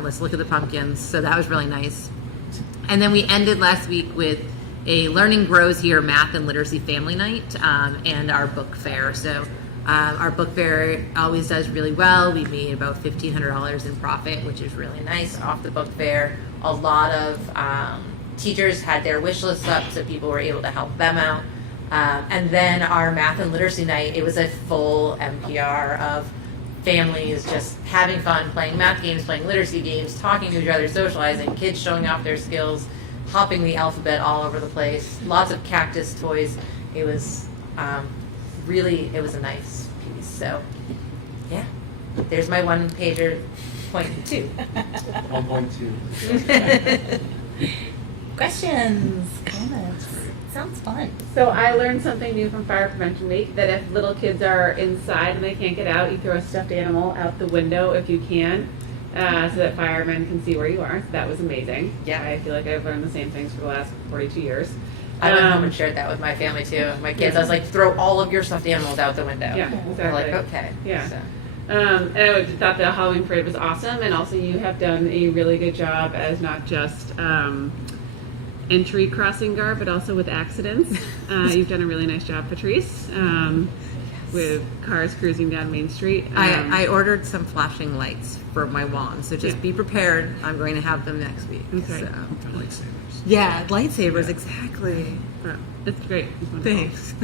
Let's look at the pumpkins. So that was really nice. And then we ended last week with a Learning Grows Here Math and Literacy Family Night and our book fair. So our book fair always does really well. We made about $1,500 in profit, which is really nice off the book fair. A lot of teachers had their wish lists up, so people were able to help them out. And then our math and literacy night, it was a full NPR of families just having fun, playing math games, playing literacy games, talking to each other, socializing, kids showing off their skills, hopping the alphabet all over the place, lots of cactus toys. It was it was a nice piece. So, yeah, there's my 1-pager .2. 1.2. Questions, comments? Sounds fun. So I learned something new from Fire Prevention Week, that if little kids are inside and they can't get out, you throw a stuffed animal out the window if you can, so that firemen can see where you are. So that was amazing. Yeah. I feel like I've learned the same things for the last 42 years. I went home and shared that with my family too. My kids, I was like, throw all of your stuffed animals out the window. Yeah, exactly. They're like, okay. Yeah. So. And I thought the Halloween parade was awesome, and also you have done a really good job as not just entry crossing guard, but also with accidents. You've done a really nice job, Patrice, with cars cruising down Main Street. I ordered some flashing lights for my wand, so just be prepared. I'm going to have them next week. Okay. So. Lightsabers. Yeah, lightsabers, exactly. It's great. It's wonderful. Thanks.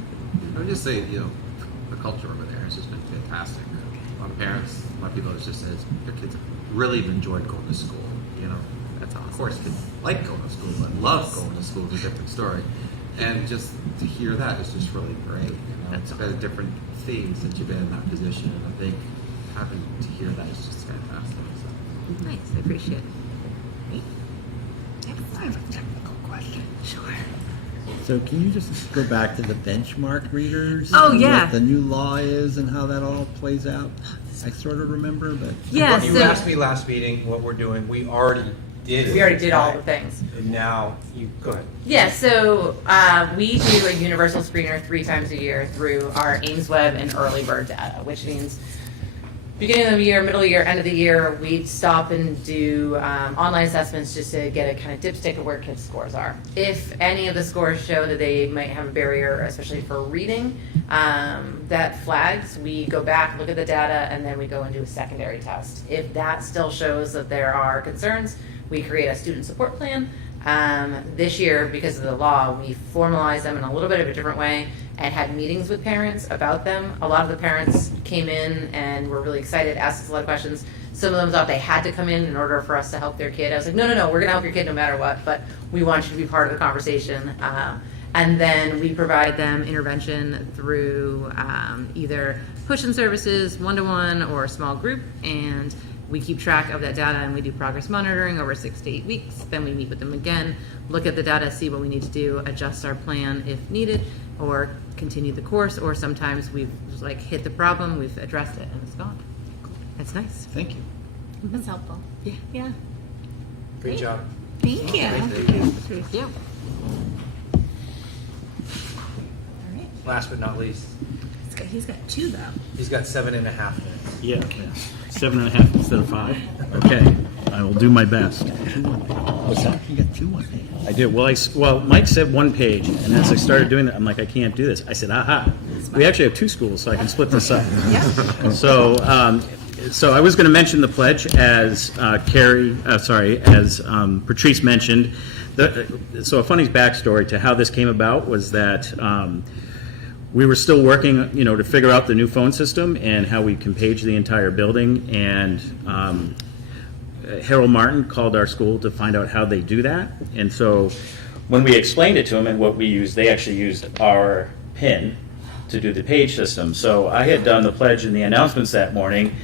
I would just say, the culture over there has just been fantastic. A lot of parents, a lot of people have just said their kids really have enjoyed going to school. That's awesome. Of course, kids like going to school, but love going to school is a different story. And just to hear that is just really great. It's been different themes that you've been in that position, and I think having to hear that is just fantastic. So. Nice, I appreciate it. I have a technical question. Sure. So can you just go back to the benchmark readers? Oh, and yeah. What the new law is and how that all plays out? I sort of remember, but... Yeah, You asked me last meeting what we're doing. We already did it. We already did all the things. And now, go ahead. Yeah, so we do a universal screener 3 times a year through our Ames Web and Early Bird data, which means beginning of the year, middle of the year, end of the year, we stop and do online assessments just to get a kind of dipstick of where kids' scores are. If any of the scores show that they might have a barrier, especially for reading, that flags, we go back, look at the data, and then we go and do a secondary test. If that still shows that there are concerns, we create a student support plan. This year, because of the law, we formalized them in a little bit of a different way and had meetings with parents about them. A lot of the parents came in and were really excited, asked us a lot of questions. Some of them thought they had to come in order for us to help their kid. I was like, no, we're going to help your kid no matter what, but we want you to be part of the conversation. And then we provide them intervention through either push-in services, one-to-one, or a small group, and we keep track of that data and we do progress monitoring over 6 to 8 weeks. Then we meet with them again, look at the data, see what we need to do, adjust our plan if needed, or continue the course, or sometimes we've hit the problem, we've addressed it, and it's gone. That's nice. Thank you. That's helpful. Yeah. Great job. Thank you. Thank you. Last but not least, He's got 2 though. he's got 7.5 minutes. Yeah, 7.5 instead of 5. Okay, I will do my best. What's that? You got 2 on page. I did. Well, Mike said 1 page, and as I started doing that, I'm like, I can't do this. I said, aha. We actually have 2 schools, so I can split this up. So I was going to mention the pledge as Patrice mentioned. So a funny backstory to how this came about was that we were still working, to figure out the new phone system and how we can page the entire building. And Harold Martin called our school to find out how they do that. And so when we explained it to him and what we used, they actually used our PIN to do the page system. So I had done the pledge and the announcements that morning.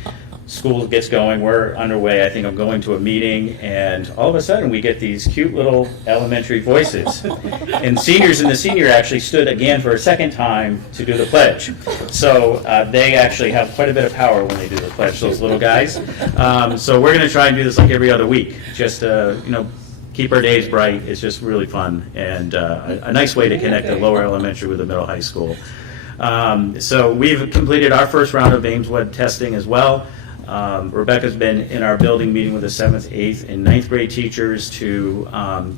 School gets going, we're underway. I think I'm going to a meeting, and all of a sudden we get these cute little elementary voices. And seniors in the senior actually stood again for a second time to do the pledge. So they actually have quite a bit of power when they do the pledge, those little guys. So we're going to try and do this like every other week, just keep our days bright. It's just really fun, and a nice way to connect the lower elementary with the middle high school. So we've completed our first round of Ames Web testing as well. Rebecca's been in our building meeting with the 7th, 8th, and 9th grade teachers to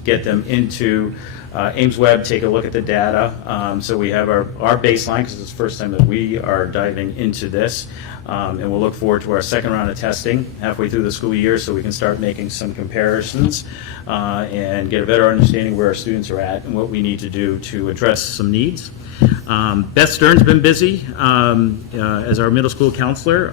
get them into Ames Web, take a look at the data. So we have our baseline, because it's the first time that we are diving into this. And we'll look forward to our second round of testing halfway through the school year so we can start making some comparisons and get a better understanding where our students are at and what we need to do to address some needs. Beth Stern's been busy as our middle school counselor.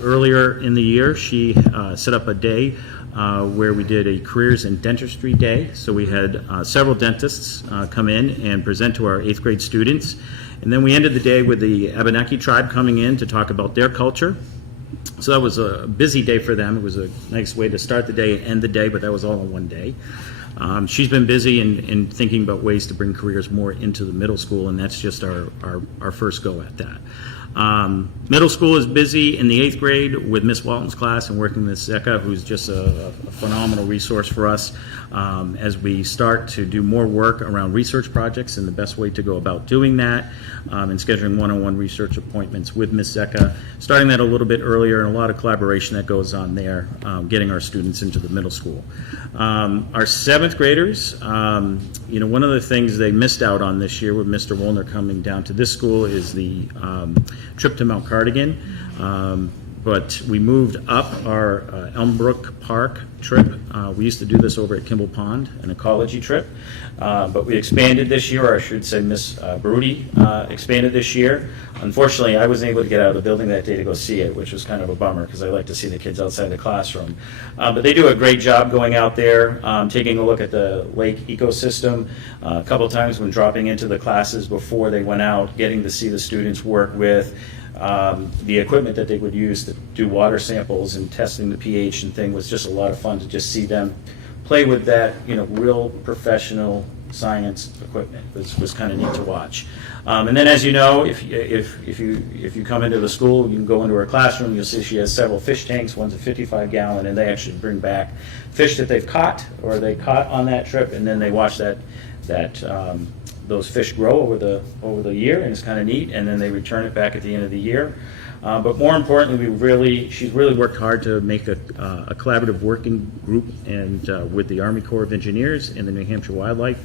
Earlier in the year, she set up a day where we did a careers in dentistry day. So we had several dentists come in and present to our 8th grade students. And then we ended the day with the Abenaki tribe coming in to talk about their culture. So that was a busy day for them. It was a nice way to start the day and end the day, but that was all in one day. She's been busy in thinking about ways to bring careers more into the middle school, and that's just our first go at that. Middle school is busy in the 8th grade with Miss Walton's class and working with Zeka, who's just a phenomenal resource for us as we start to do more work around research projects and the best way to go about doing that, and scheduling one-on-one research appointments with Miss Zeka, starting that a little bit earlier, and a lot of collaboration that goes on there, getting our students into the middle school. Our 7th graders, one of the things they missed out on this year with Mr. Woolner coming down to this school is the trip to Mount Cardigan, but we moved up our Elmbrook Park trip. We used to do this over at Kimball Pond, an ecology trip, but we expanded this year, or I should say Miss Brody expanded this year. Unfortunately, I wasn't able to get out of the building that day to go see it, which was kind of a bummer because I like to see the kids outside the classroom. But they do a great job going out there, taking a look at the lake ecosystem. A couple times when dropping into the classes before they went out, getting to see the students work with the equipment that they would use to do water samples and testing the pH and thing was just a lot of fun to just see them play with that, real professional science equipment. It was kind of neat to watch. And then, as you know, if you come into the school, you can go into her classroom. You'll see she has several fish tanks. One's a 55-gallon, and they actually bring back fish that they've caught or they caught on that trip, and then they watch those fish grow over the year, and it's kind of neat. And then they return it back at the end of the year. But more importantly, she's really worked hard to make a collaborative working group and with the Army Corps of Engineers and the New Hampshire Wildlife,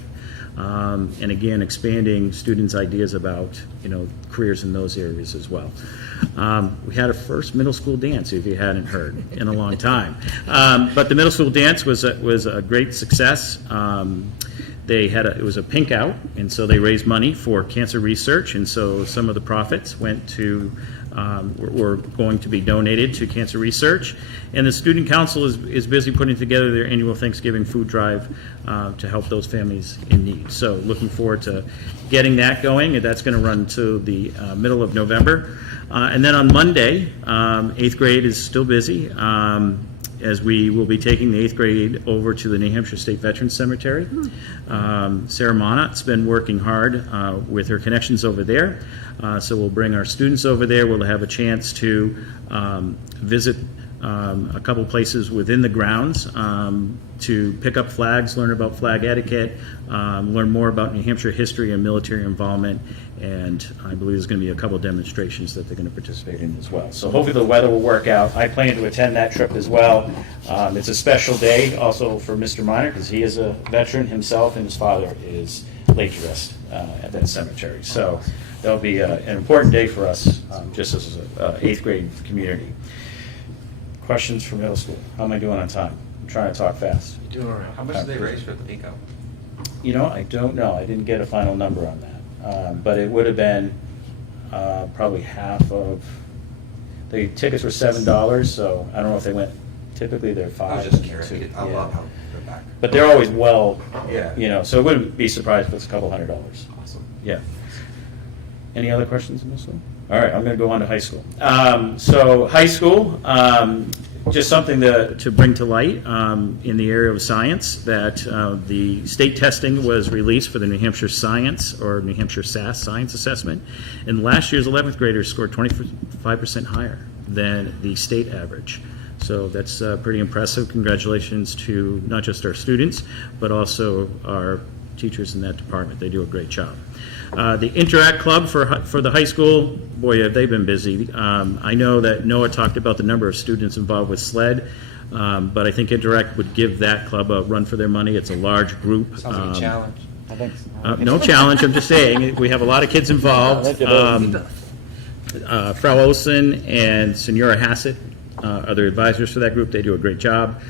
and again expanding students' ideas about careers in those areas as well. We had a first middle school dance, if you hadn't heard, in a long time. But the middle school dance was a great success. It was a pink out, and so they raised money for cancer research, and so some of the profits were going to be donated to cancer research. And the student council is busy putting together their annual Thanksgiving food drive to help those families in need. So looking forward to getting that going, and that's going to run to the middle of November. And then on Monday, 8th grade is still busy, as we will be taking the 8th grade over to the New Hampshire State Veterans Cemetery. Sarah Monat's been working hard with her connections over there. So we'll bring our students over there. We'll have a chance to visit a couple places within the grounds to pick up flags, learn about flag etiquette, learn more about New Hampshire history and military involvement, and I believe there's going to be a couple demonstrations that they're going to participate in as well. So hopefully the weather will work out. I plan to attend that trip as well. It's a special day also for Mr. Minor because he is a veteran himself and his father is laid to rest at that cemetery. So that'll be an important day for us just as an 8th grade community. Questions for middle school? How am I doing on time? I'm trying to talk fast. You're doing all right. How much did they raise for the Pico? You know, I don't know. I didn't get a final number on that. But it would have been probably half of, the tickets were $7, so I don't know if they went, typically they're $5. I was just curious. $2, I yeah. love how they're back. But they're always well, Yeah. you know, so it wouldn't be surprised if it's a couple $100. Awesome. Yeah. Any other questions in this one? All right, I'm going to go on to high school. So high school, just something to bring to light in the area of science, that the state testing was released for the New Hampshire Science, or New Hampshire SAS Science Assessment, and last year's 11th graders scored 25% higher than the state average. So that's pretty impressive. Congratulations to not just our students, but also our teachers in that department. They do a great job. The Interact Club for the high school, boy, have they been busy. I know that Noah talked about the number of students involved with SLED, but I think Interact would give that club a run for their money. It's a large group. Sounds like a challenge. I think so. No challenge, I'm just saying. We have a lot of kids involved. Frau Olson and Senora Hassett are the advisors for that group. They do a great job.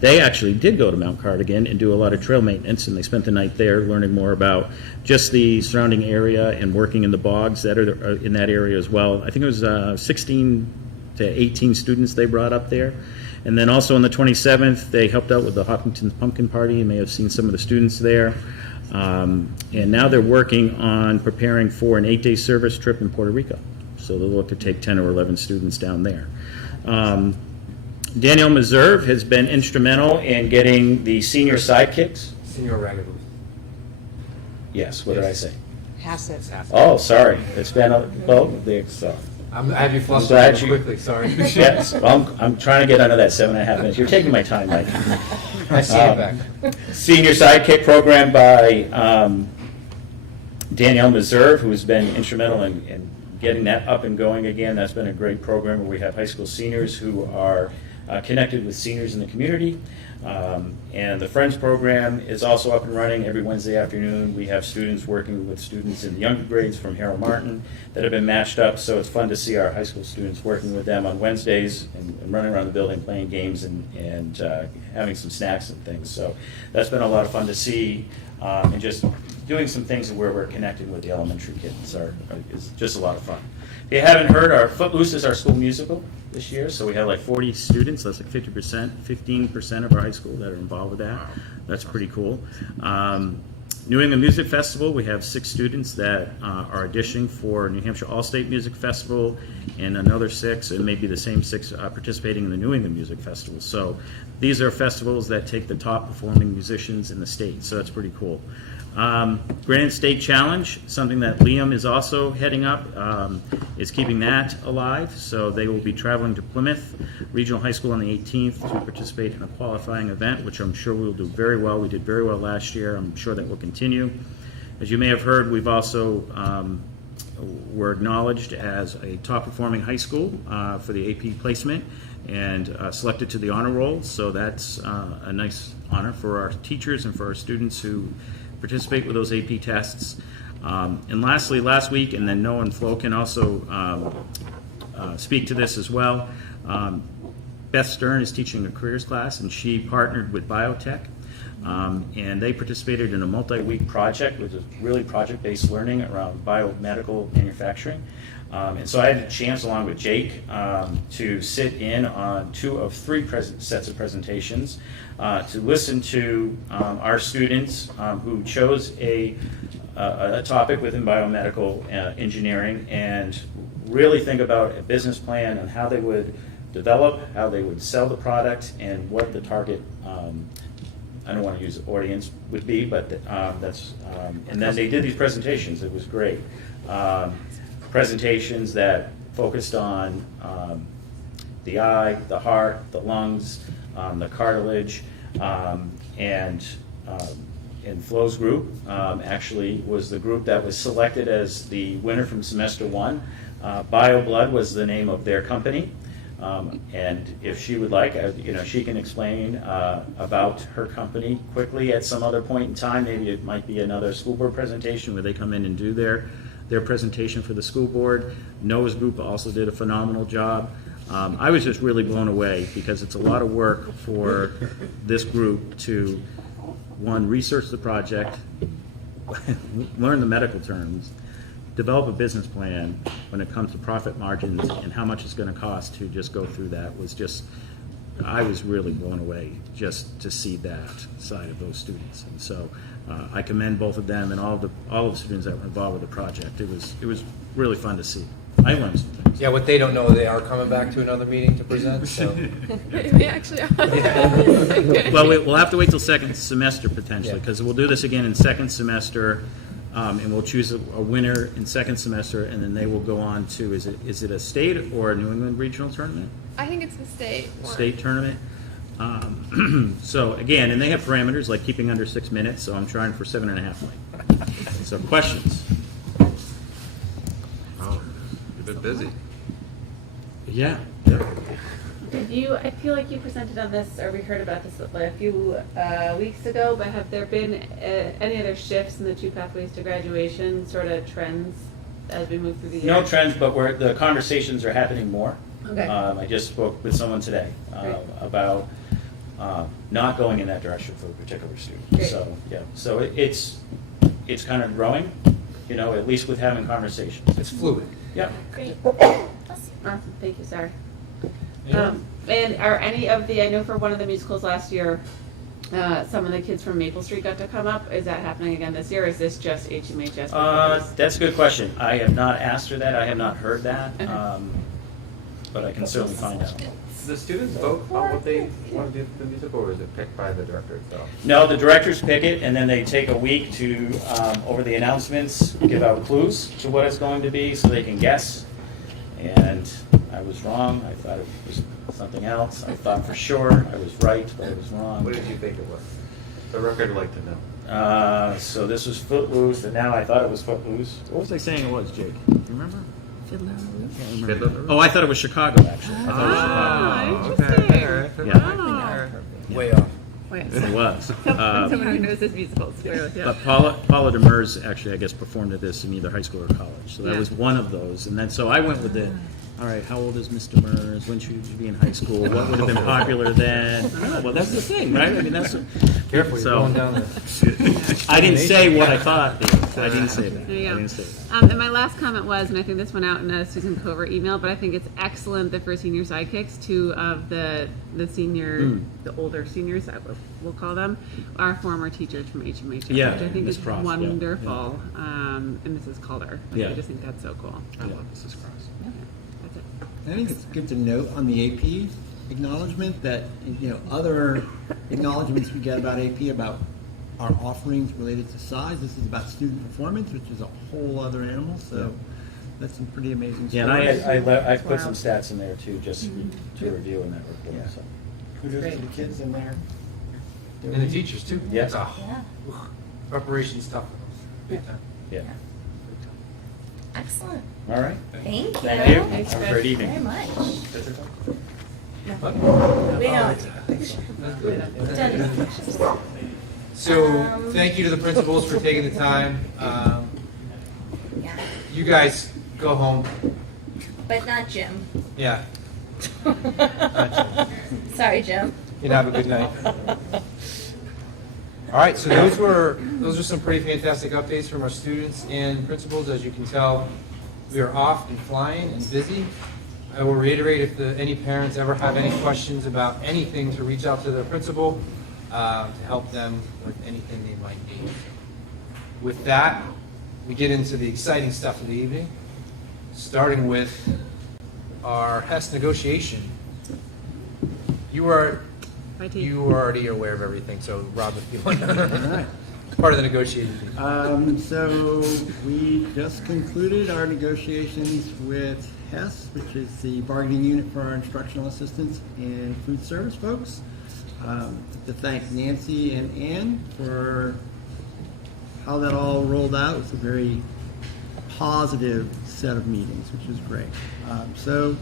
They actually did go to Mount Cardigan and do a lot of trail maintenance, and they spent the night there learning more about just the surrounding area and working in the bogs that are in that area as well. I think it was 16 to 18 students they brought up there. And then also on the 27th, they helped out with the Hopkinton Pumpkin Party. You may have seen some of the students there. And now they're working on preparing for an 8-day service trip in Puerto Rico. So they'll look to take 10 or 11 students down there. Danielle Meserve has been instrumental in getting the senior sidekicks. Senior Ragged. Yes, what did I say? Hassett. Oh, sorry. It's been, well, so. I have you I'm flustered glad real you- quickly, sorry. Yes, well, I'm trying to get under that 7.5 minutes. You're taking my time, Mike. I see it back. Senior Sidekick program by Danielle Meserve, who has been instrumental in getting that up and going again. That's been a great program where we have high school seniors who are connected with seniors in the community. And the Friends program is also up and running every Wednesday afternoon. We have students working with students in the younger grades from Harold Martin that have been matched up, so it's fun to see our high school students working with them on Wednesdays and running around the building playing games and having some snacks and things. So that's been a lot of fun to see, and just doing some things where we're connecting with the elementary kids is just a lot of fun. If you haven't heard, our Footloose is our school musical this year, so we have like 40 students. That's like 15% of our high school that are involved with that. That's pretty cool. New England Music Festival, we have 6 students that are auditioning for New Hampshire All-State Music Festival, and another 6, and maybe the same 6 participating in the New England Music Festival. So these are festivals that take the top performing musicians in the state, so that's pretty cool. Grand State Challenge, something that Liam is also heading up, is keeping that alive. So they will be traveling to Plymouth Regional High School on the 18th to participate in a qualifying event, which I'm sure we will do very well. We did very well last year. I'm sure that will continue. As you may have heard, we've also were acknowledged as a top performing high school for the AP placement and selected to the honor roll. So that's a nice honor for our teachers and for our students who participate with those AP tests. And lastly, last week, and then Noah and Flo can also speak to this as well, Beth Stern is teaching a careers class, and she partnered with Biotech, and they participated in a multi-week project, which is really project-based learning around biomedical manufacturing. And so I had a chance, along with Jake, to sit in on 2 of 3 sets of presentations to listen to our students who chose a topic within biomedical engineering and really think about a business plan and how they would develop, how they would sell the product, and what the target, I don't want to use audience would be, but that's, and then they did these presentations. It was great. Presentations that focused on the eye, the heart, the lungs, the cartilage, and Flo's group actually was the group that was selected as the winner from semester 1. BioBlood was the name of their company. And if she would like, she can explain about her company quickly at some other point in time. Maybe it might be another school board presentation where they come in and do their presentation for the school board. Noah's group also did a phenomenal job. I was just really blown away because it's a lot of work for this group to, one, research the project, learn the medical terms, develop a business plan when it comes to profit margins and how much it's going to cost to just go through that. I was really blown away just to see that side of those students. And so I commend both of them and all of the students that were involved with the project. It was really fun to see. I learned some things. Yeah, what they don't know, they are coming back to another meeting to present, so. We actually are. Well, we'll have to wait till second semester potentially, because we'll do this again in second semester, and we'll choose a winner in second semester, and then they will go on to, is it a state or a New England regional tournament? I think it's the state one. State tournament. So again, and they have parameters like keeping under 6 minutes, so I'm trying for 7.5. So questions? Oh, you've been busy. Yeah. I feel like you presented on this, or we heard about this a few weeks ago, but have there been any other shifts in the 2 pathways to graduation, sort of trends as we move through the year? No trends, but the conversations are happening more. Okay. I just spoke with someone today about not going in that direction for a particular student. Great. So it's kind of growing, at least with having conversations. It's fluid. Yeah. Great. Awesome. Thank you, Sarah. And are any of I know for one of the musicals last year, some of the kids from Maple Street got to come up. Is that happening again this year, or is this just HMHS? That's a good question. I have not asked her that. I have not heard that. But I can certainly find out. The students vote on what they want to do for the musical, or is it picked by the director itself? No, the directors pick it, and then they take a week to, over the announcements, give out clues to what it's going to be so they can guess. And I was wrong. I thought it was something else. I thought for sure I was right, but I was wrong. What did you think it was? The record would like to know. So this was Footloose, and now I thought it was Footloose. What was I saying it was, Jake? Do you remember? Fiddler? Oh, I thought it was Chicago, actually. I thought it was Chicago. Okay. All right. Yeah. Way off. It was. Someone who knows his musicals. Clearly, yeah. But Paula Demers actually, I guess, performed at this in either high school or college. So that was one of those. And then so I went with it. All right, how old is Mr. Demers? When should he be in high school? What would have been popular then? Oh, well, that's the thing, right? I mean, that's Careful, you're going down there. I didn't say what I thought. I didn't say that. There you I go. didn't say that. And my last comment was, and I think this went out in a Susan Covert email, but I think it's excellent that for senior sidekicks, 2 of the senior, the older seniors, we'll call them, are former teachers from HMHS, Yeah, which I think Ms. is Cross, yeah, wonderful. And Mrs. Calder. Yeah. I just think that's so cool. I love Mrs. Cross. That's it. I think it's good to note on the AP acknowledgement that, other acknowledgements we get about AP about our offerings related to size. This is about student performance, which is a whole other animal. So that's some pretty amazing Yeah, stories. and I put some stats in there too, just to review in that report. Yeah. So. Kudos to the kids in there. And the teachers too. Yeah. Preparation's tough. Big time. Yeah. Excellent. All right. Thank you. Thank you. Thanks Have a great evening. very much. What? We don't. So, thank you to the principals for taking the time. You guys go home. But not Jim. Yeah. Sorry, Jim. And have a good night. All right, so those are some pretty fantastic updates from our students and principals. As you can tell, we are off and flying and busy. I will reiterate, if any parents ever have any questions about anything, to reach out to their principal to help them with anything they might need. With that, we get into the exciting stuff of the evening, starting with our HES negotiation. You are already aware of everything, so Rob, if you want to. Part of the negotiation team. So we just concluded our negotiations with HES, which is the bargaining unit for our instructional assistants and food service folks. To thank Nancy and Ann for how that all rolled out. It was a very positive set of meetings, which was great. So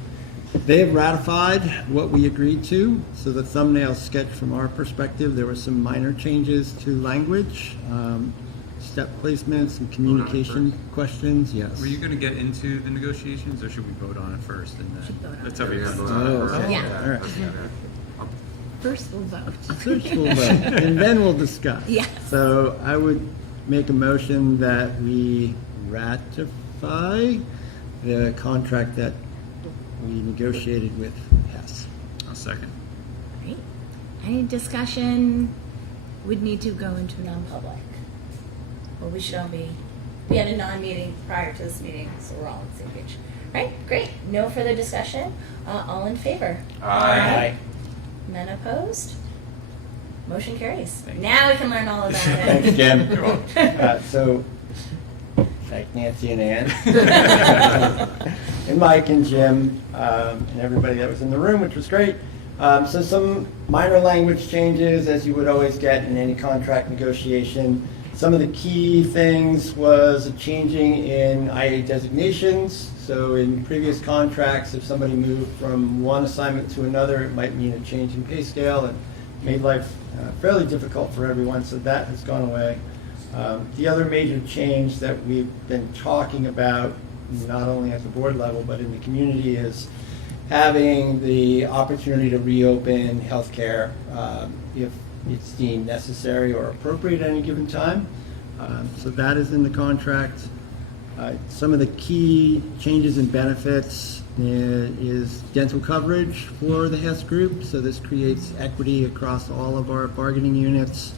they have ratified what we agreed to. So the thumbnail sketch from our perspective, there were some minor changes to language, step placements and communication questions. Yes. Were you going to get into the negotiations, or should we vote on it first? And then that's how we Yeah, vote vote on on it it first. first. Yeah. All right. First we'll vote. First we'll vote, and then we'll discuss. Yes. So I would make a motion that we ratify the contract that we negotiated with HES. I'll second. Great. Any discussion? Would need to go into non-public. Well, we shall be. We had a non-meeting prior to this meeting, so we're all on the same page. Right? Great. No further discussion. All in favor? Aye. None opposed? Motion carries. Now we can learn all about it. Thanks, Jim. So, thank Nancy and Ann, and Mike and Jim, and everybody that was in the room, which was great. So some minor language changes, as you would always get in any contract negotiation. Some of the key things was a changing in IA designations. So in previous contracts, if somebody moved from one assignment to another, it might mean a change in pay scale and made life fairly difficult for everyone, so that has gone away. The other major change that we've been talking about, not only at the board level, but in the community, is having the opportunity to reopen healthcare if it's deemed necessary or appropriate at any given time. So that is in the contract. Some of the key changes in benefits is dental coverage for the HES group. So this creates equity across all of our bargaining units.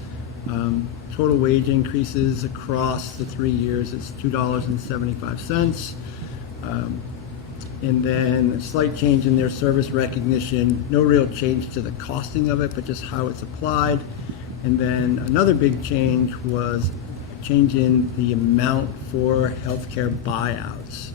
Total wage increases across the 3 years is $2.75. And then a slight change in their service recognition. No real change to the costing of it, but just how it's applied. And then another big change was a change in the amount for healthcare buyouts.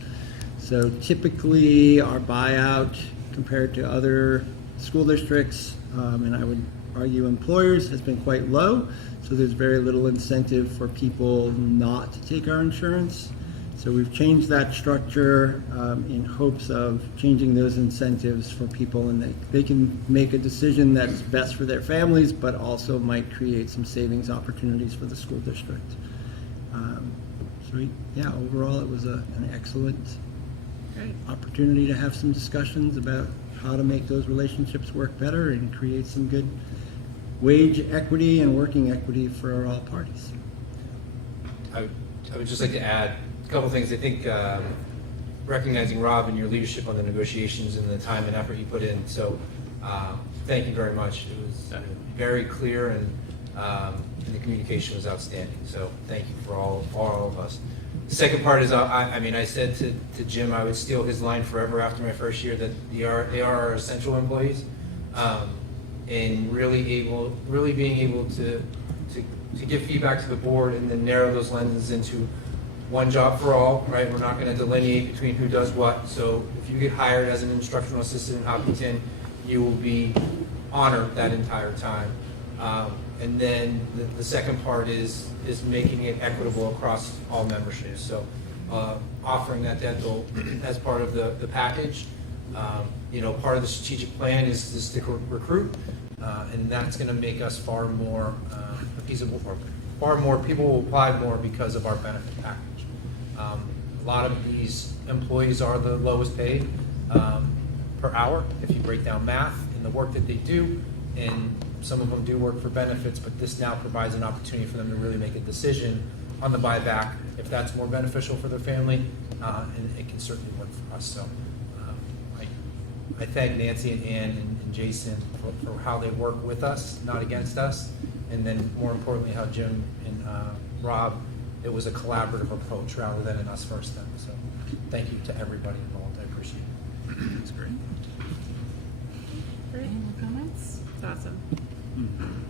So typically our buyout compared to other school districts, and I would argue employers, has been quite low. So there's very little incentive for people not to take our insurance. So we've changed that structure in hopes of changing those incentives for people, and they can make a decision that's best for their families, but also might create some savings opportunities for the school district. Overall it was an excellent opportunity to have some discussions about how to make those relationships work better and create some good wage equity and working equity for all parties. I would just like to add a couple things. I think recognizing Rob and your leadership on the negotiations and the time and effort you put in. So thank you very much. It was very clear and the communication was outstanding. So thank you for all of us. The second part is, I said to Jim I would steal his line forever after my first year, that they are our essential employees, and really being able to give feedback to the board and then narrow those lenses into one job for all, right? We're not going to delineate between who does what. So if you get hired as an instructional assistant in Hopkinton, you will be honored that entire time. And then the second part is making it equitable across all memberships. So offering that dental as part of the package. Part of the strategic plan is to recruit, and that's going to make us far more appeasable. Far more people will apply more because of our benefit package. A lot of these employees are the lowest paid per hour if you break down math and the work that they do, and some of them do work for benefits, but this now provides an opportunity for them to really make a decision on the buyback if that's more beneficial for their family, and it can certainly work for us. So I thank Nancy and Ann and Jason for how they work with us, not against us, and then more importantly how Jim and Rob, it was a collaborative approach rather than an us first them. So thank you to everybody involved. I appreciate it. That's great. Any more comments? It's awesome.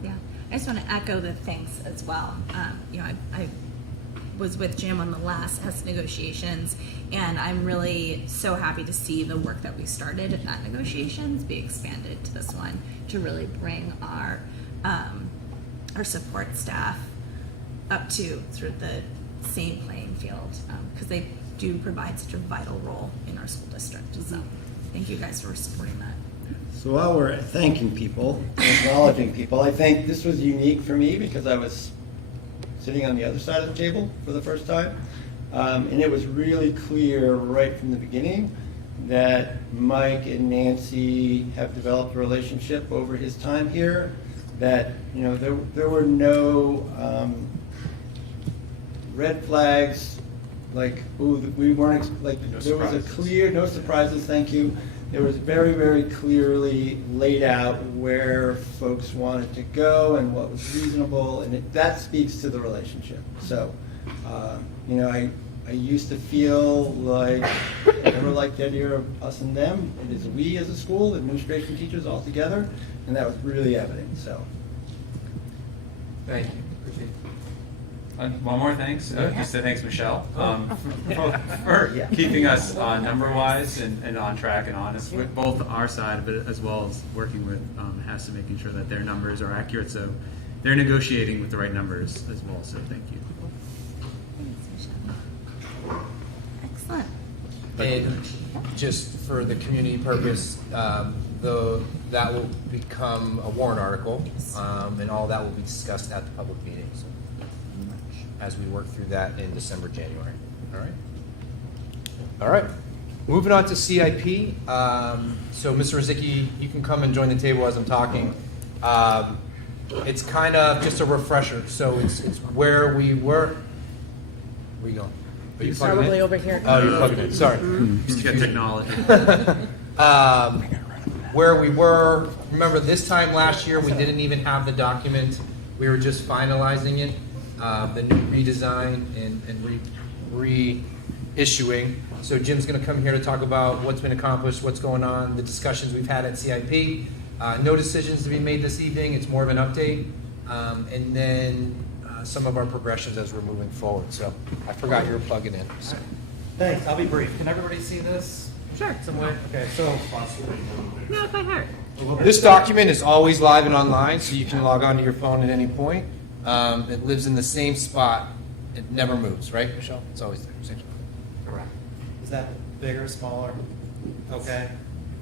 Yeah, I just want to echo the thanks as well. I was with Jim on the last S negotiations, and I'm really so happy to see the work that we started at that negotiations be expanded to this one to really bring our support staff up to sort of the same playing field, because they do provide such a vital role in our school district. So thank you guys for supporting that. So while we're thanking people, acknowledging people, I think this was unique for me because I was sitting on the other side of the table for the first time. And it was really clear right from the beginning that Mike and Nancy have developed a relationship over his time here, that, you know, there were no red flags, like, ooh, we weren't, like, there was a clear, no surprises, thank you. There was very, very clearly laid out where folks wanted to go and what was reasonable, and that speaks to the relationship. So, you know, I used to feel like, never like the idea of us and them. It is we as a school, administration, teachers all together, and that was really evident, so. Thank you. Appreciate it. One more thanks. Just to thanks Michelle for keeping us number-wise and on track and honest with both our side, but as well as working with HES and making sure that their numbers are accurate. So they're negotiating with the right numbers as well. So thank you. Excellent. And just for the community purpose, that will become a warrant article, and all that will be discussed at the public meeting. So, as we work through that in December, January. All right. All right. Moving on to CIP. So, Mr. Rizicki, you can come and join the table as I'm talking. It's kind of just a refresher. So it's where we were. Where you going? Are you plugging Probably in? over here. Oh, you're plugging in. Sorry. Just got technology. Where we were. Remember, this time last year we didn't even have the document. We were just finalizing it. The new redesign and reissuing. So Jim's going to come here to talk about what's been accomplished, what's going on, the discussions we've had at CIP. No decisions to be made this evening. It's more of an update. And then some of our progressions as we're moving forward. So I forgot you were plugging in. So. Thanks. I'll be brief. Can everybody see this? Sure. Some way? Okay, so No, by heart. This document is always live and online, so you can log on to your phone at any point. It lives in the same spot. It never moves, right, Michelle? It's always there. Same spot. correct. Is that bigger, smaller? Okay,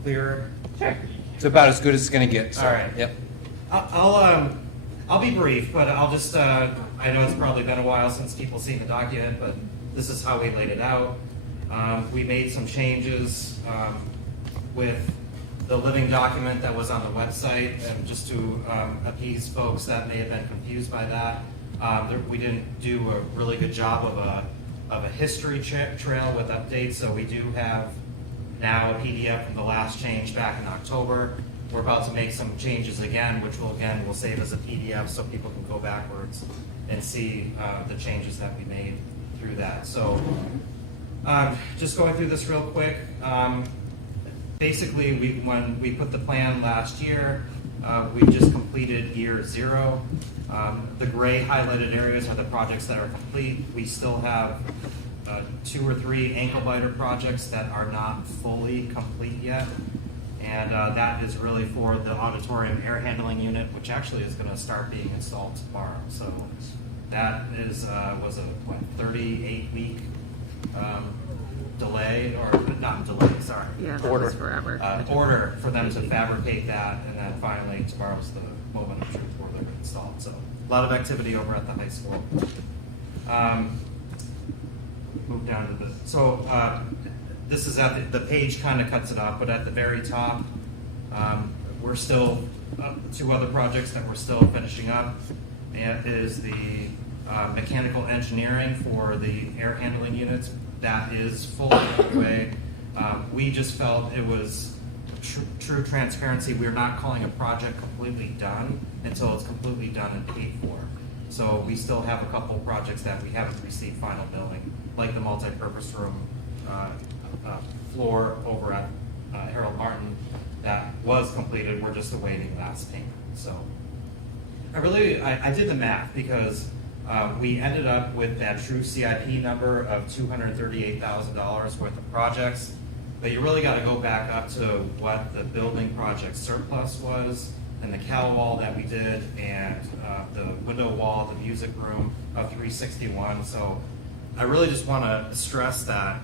clearer? Sure. It's about as good as it's going to get. So. All right. Yep. I'll be brief, but I'll just I know it's probably been a while since people seen the document, but this is how we laid it out. We made some changes with the living document that was on the website, and just to appease folks that may have been confused by that, we didn't do a really good job of a history trail with updates, so we do have now a PDF from the last change back in October. We're about to make some changes again, which will save as a PDF so people can go backwards and see the changes that we made through that. So just going through this real quick. Basically, when we put the plan last year, we just completed year 0. The gray highlighted areas are the projects that are complete. We still have 2 or 3 ankle biter projects that are not fully complete yet. And that is really for the auditorium air handling unit, which actually is going to start being installed tomorrow. So that was a 38-week delay, or not delay, sorry. Yeah, order forever. Order for them to fabricate that, and then finally tomorrow's the moment of truth where they're installed. So a lot of activity over at the high school. Move down to the this is at the page kind of cuts it off, but at the very top, we're still 2 other projects that we're still finishing up. It is the mechanical engineering for the air handling units. That is fully underway. We just felt it was true transparency. We're not calling a project completely done until it's completely done and paid for. So we still have a couple projects that we haven't received final billing, like the multi-purpose room floor over at Harold Martin that was completed. We're just awaiting last payment. So I did the math because We ended up with that true CIP number of $238,000 worth of projects, but you really got to go back up to what the building project surplus was, and the cow wall that we did, and the window wall at the music room of 361. So I really just want to stress that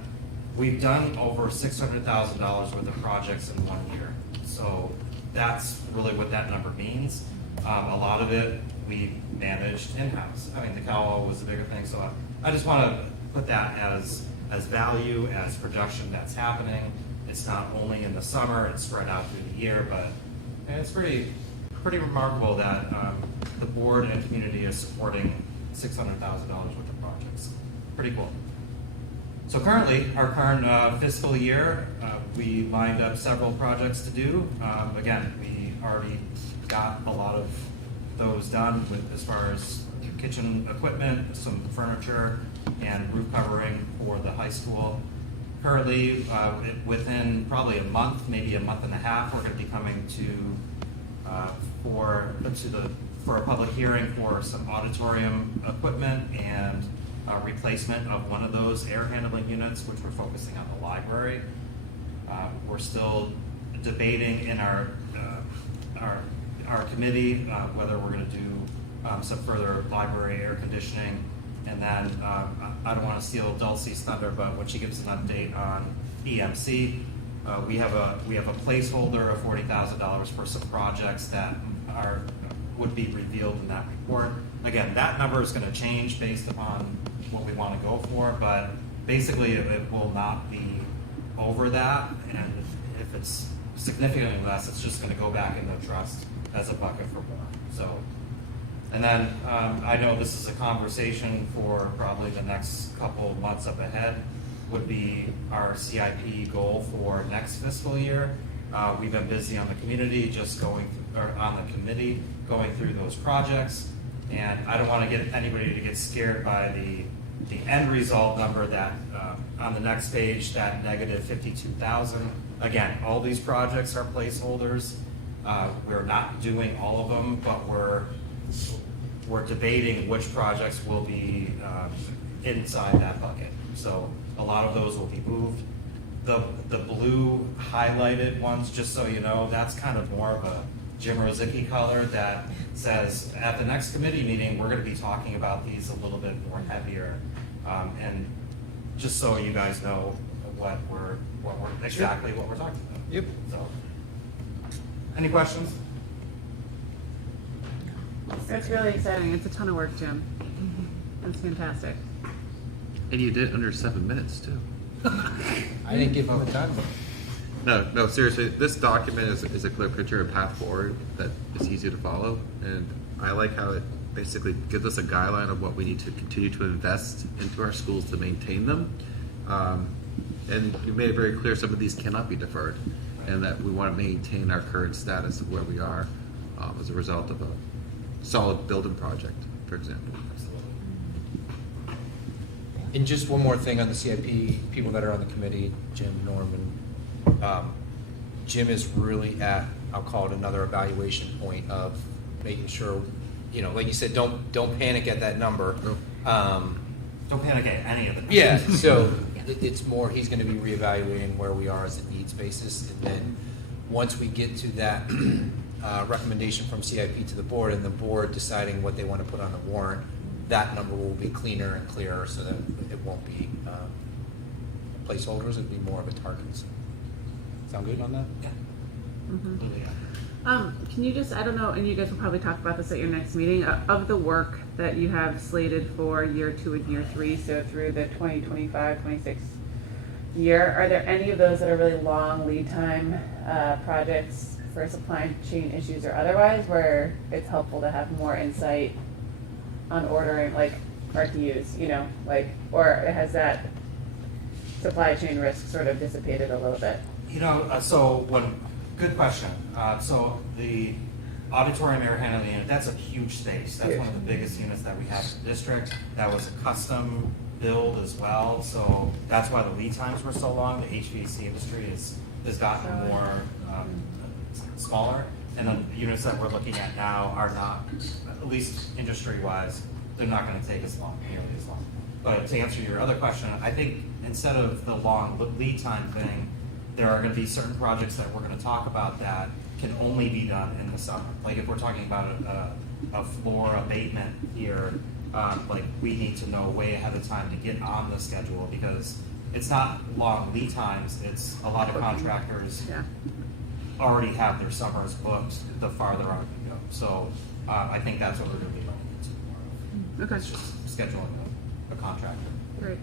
we've done over $600,000 worth of projects in 1 year. So that's really what that number means. A lot of it we managed in-house. I mean, the cow wall was the bigger thing, so I just want to put that as value, as production that's happening. It's not only in the summer, it's spread out through the year, but it's pretty remarkable that the board and community is supporting $600,000 worth of projects. Pretty cool. So currently, our current fiscal year, we lined up several projects to do. Again, we already got a lot of those done with as far as kitchen equipment, some furniture, and roof covering for the high school. Currently, within probably a month, maybe a month and a half, we're going to be coming for a public hearing for some auditorium equipment and replacement of one of those air handling units, which we're focusing on the library. We're still debating in our committee whether we're going to do some further library air conditioning. And then I don't want to steal Dulcie's thunder, but when she gives an update on EMC, we have a placeholder of $40,000 for some projects that would be revealed in that report. Again, that number is going to change based upon what we want to go for, but basically it will not be over that, and if it's significantly less, it's just going to go back into trust as a bucket for more. So, and then I know this is a conversation for probably the next couple of months up ahead, would be our CIP goal for next fiscal year. We've been busy on the community, on the committee, going through those projects, and I don't want to get anybody to get scared by the end result number that on the next page, that negative 52,000. Again, all these projects are placeholders. We're not doing all of them, but we're debating which projects will be inside that bucket. So a lot of those will be moved. The blue highlighted ones, just so you know, that's kind of more of a Jim Rozicki color that says at the next committee meeting, we're going to be talking about these a little bit more heavier. And just so you guys know what we're exactly what we're talking about. Yep. So, any questions? That's really exciting. It's a ton of work, Jim. That's fantastic. And you did it under 7 minutes too. I didn't give him a time. No, seriously, this document is a clear picture of path forward that is easy to follow, and I like how it basically gives us a guideline of what we need to continue to invest into our schools to maintain them. And you made it very clear some of these cannot be deferred, and that we want to maintain our current status of where we are as a result of a solid building project, for example. And just one more thing on the CIP, people that are on the committee, Jim, Norman. Jim is really at, I'll call it another evaluation point of making sure, like you said, don't panic at that number. Don't panic at any of it. Yeah, so it's more, he's going to be reevaluating where we are as a needs basis, and then once we get to that recommendation from CIP to the board, and the board deciding what they want to put on the warrant, that number will be cleaner and clearer, so that it won't be placeholders. It'll be more of a target. Sound good on that? Yeah. Mm-hmm. Can you just, I don't know, and you guys will probably talk about this at your next meeting, of the work that you have slated for year 2 and year 3, so through the 2025-26 year, are there any of those that are really long lead time projects for supply chain issues or otherwise, where it's helpful to have more insight on ordering, like RTUs, or has that supply chain risk sort of dissipated a little bit? Good question. So the auditorium air handling unit, that's a huge space. That's one of the biggest units that we have in the district. That was a custom build as well, so that's why the lead times were so long. The HVAC industry has gotten more smaller, and the units that we're looking at now are not, at least industry-wise, they're not going to take as long, nearly as long. But to answer your other question, I think instead of the long lead time thing, there are going to be certain projects that we're going to talk about that can only be done in the summer. Like if we're talking about a floor abatement here, like we need to know way ahead of time to get on the schedule because it's not long lead times. It's a lot of contractors already have their summers booked the farther out you go. So I think that's what we're going to be running into more of. Okay. It's just scheduling a contractor. Great.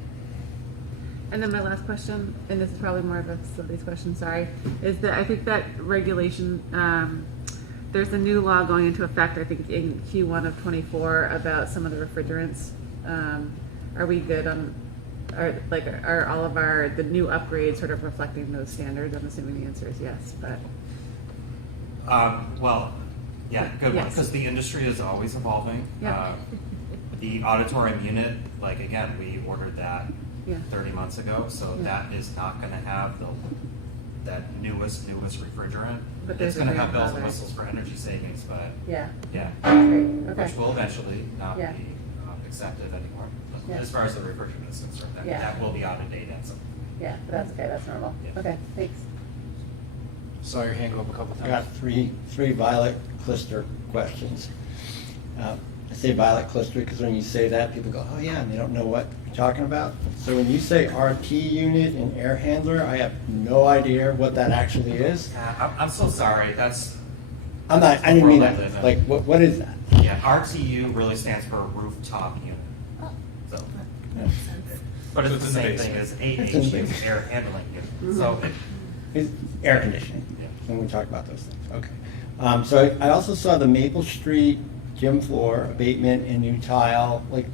And then my last question, and this is probably more of a facilities question, sorry, is that I think that regulation, there's a new law going into effect, I think in Q1 of 24 about some of the refrigerants. Are we good on, are all of the new upgrades sort of reflecting those standards? I'm assuming the answer is yes, but. Well, yeah, good one, Yes. because the industry is always evolving. Yeah. The auditorium unit, like again, we ordered that Yeah. 30 months ago, so Yeah. that is not going to have that newest refrigerant. But It's there's a going to have bells and grandfather. whistles for energy savings, but Yeah. yeah, Great. Okay. which will eventually not Yeah. be accepted anymore. Yeah. As far as the refrigerant is concerned, Yeah. that will be out of date at some point. Yeah, but that's okay, that's normal. Yeah. Okay, thanks. Saw your hand go up a couple I times. got three Violet Clister questions. I say Violet Clister because when you say that, people go, oh yeah, and they don't know what you're talking about. So when you say RT unit and air handler, I have no idea what that actually is. I'm so sorry. I didn't mean that. Like, what is that? Yeah, RTU really stands for rooftop unit. So, but it's the same thing as AHU, air handling unit. So It's air conditioning, when we talk about those things, okay. So I also saw the Maple Street gym floor abatement and new tile, like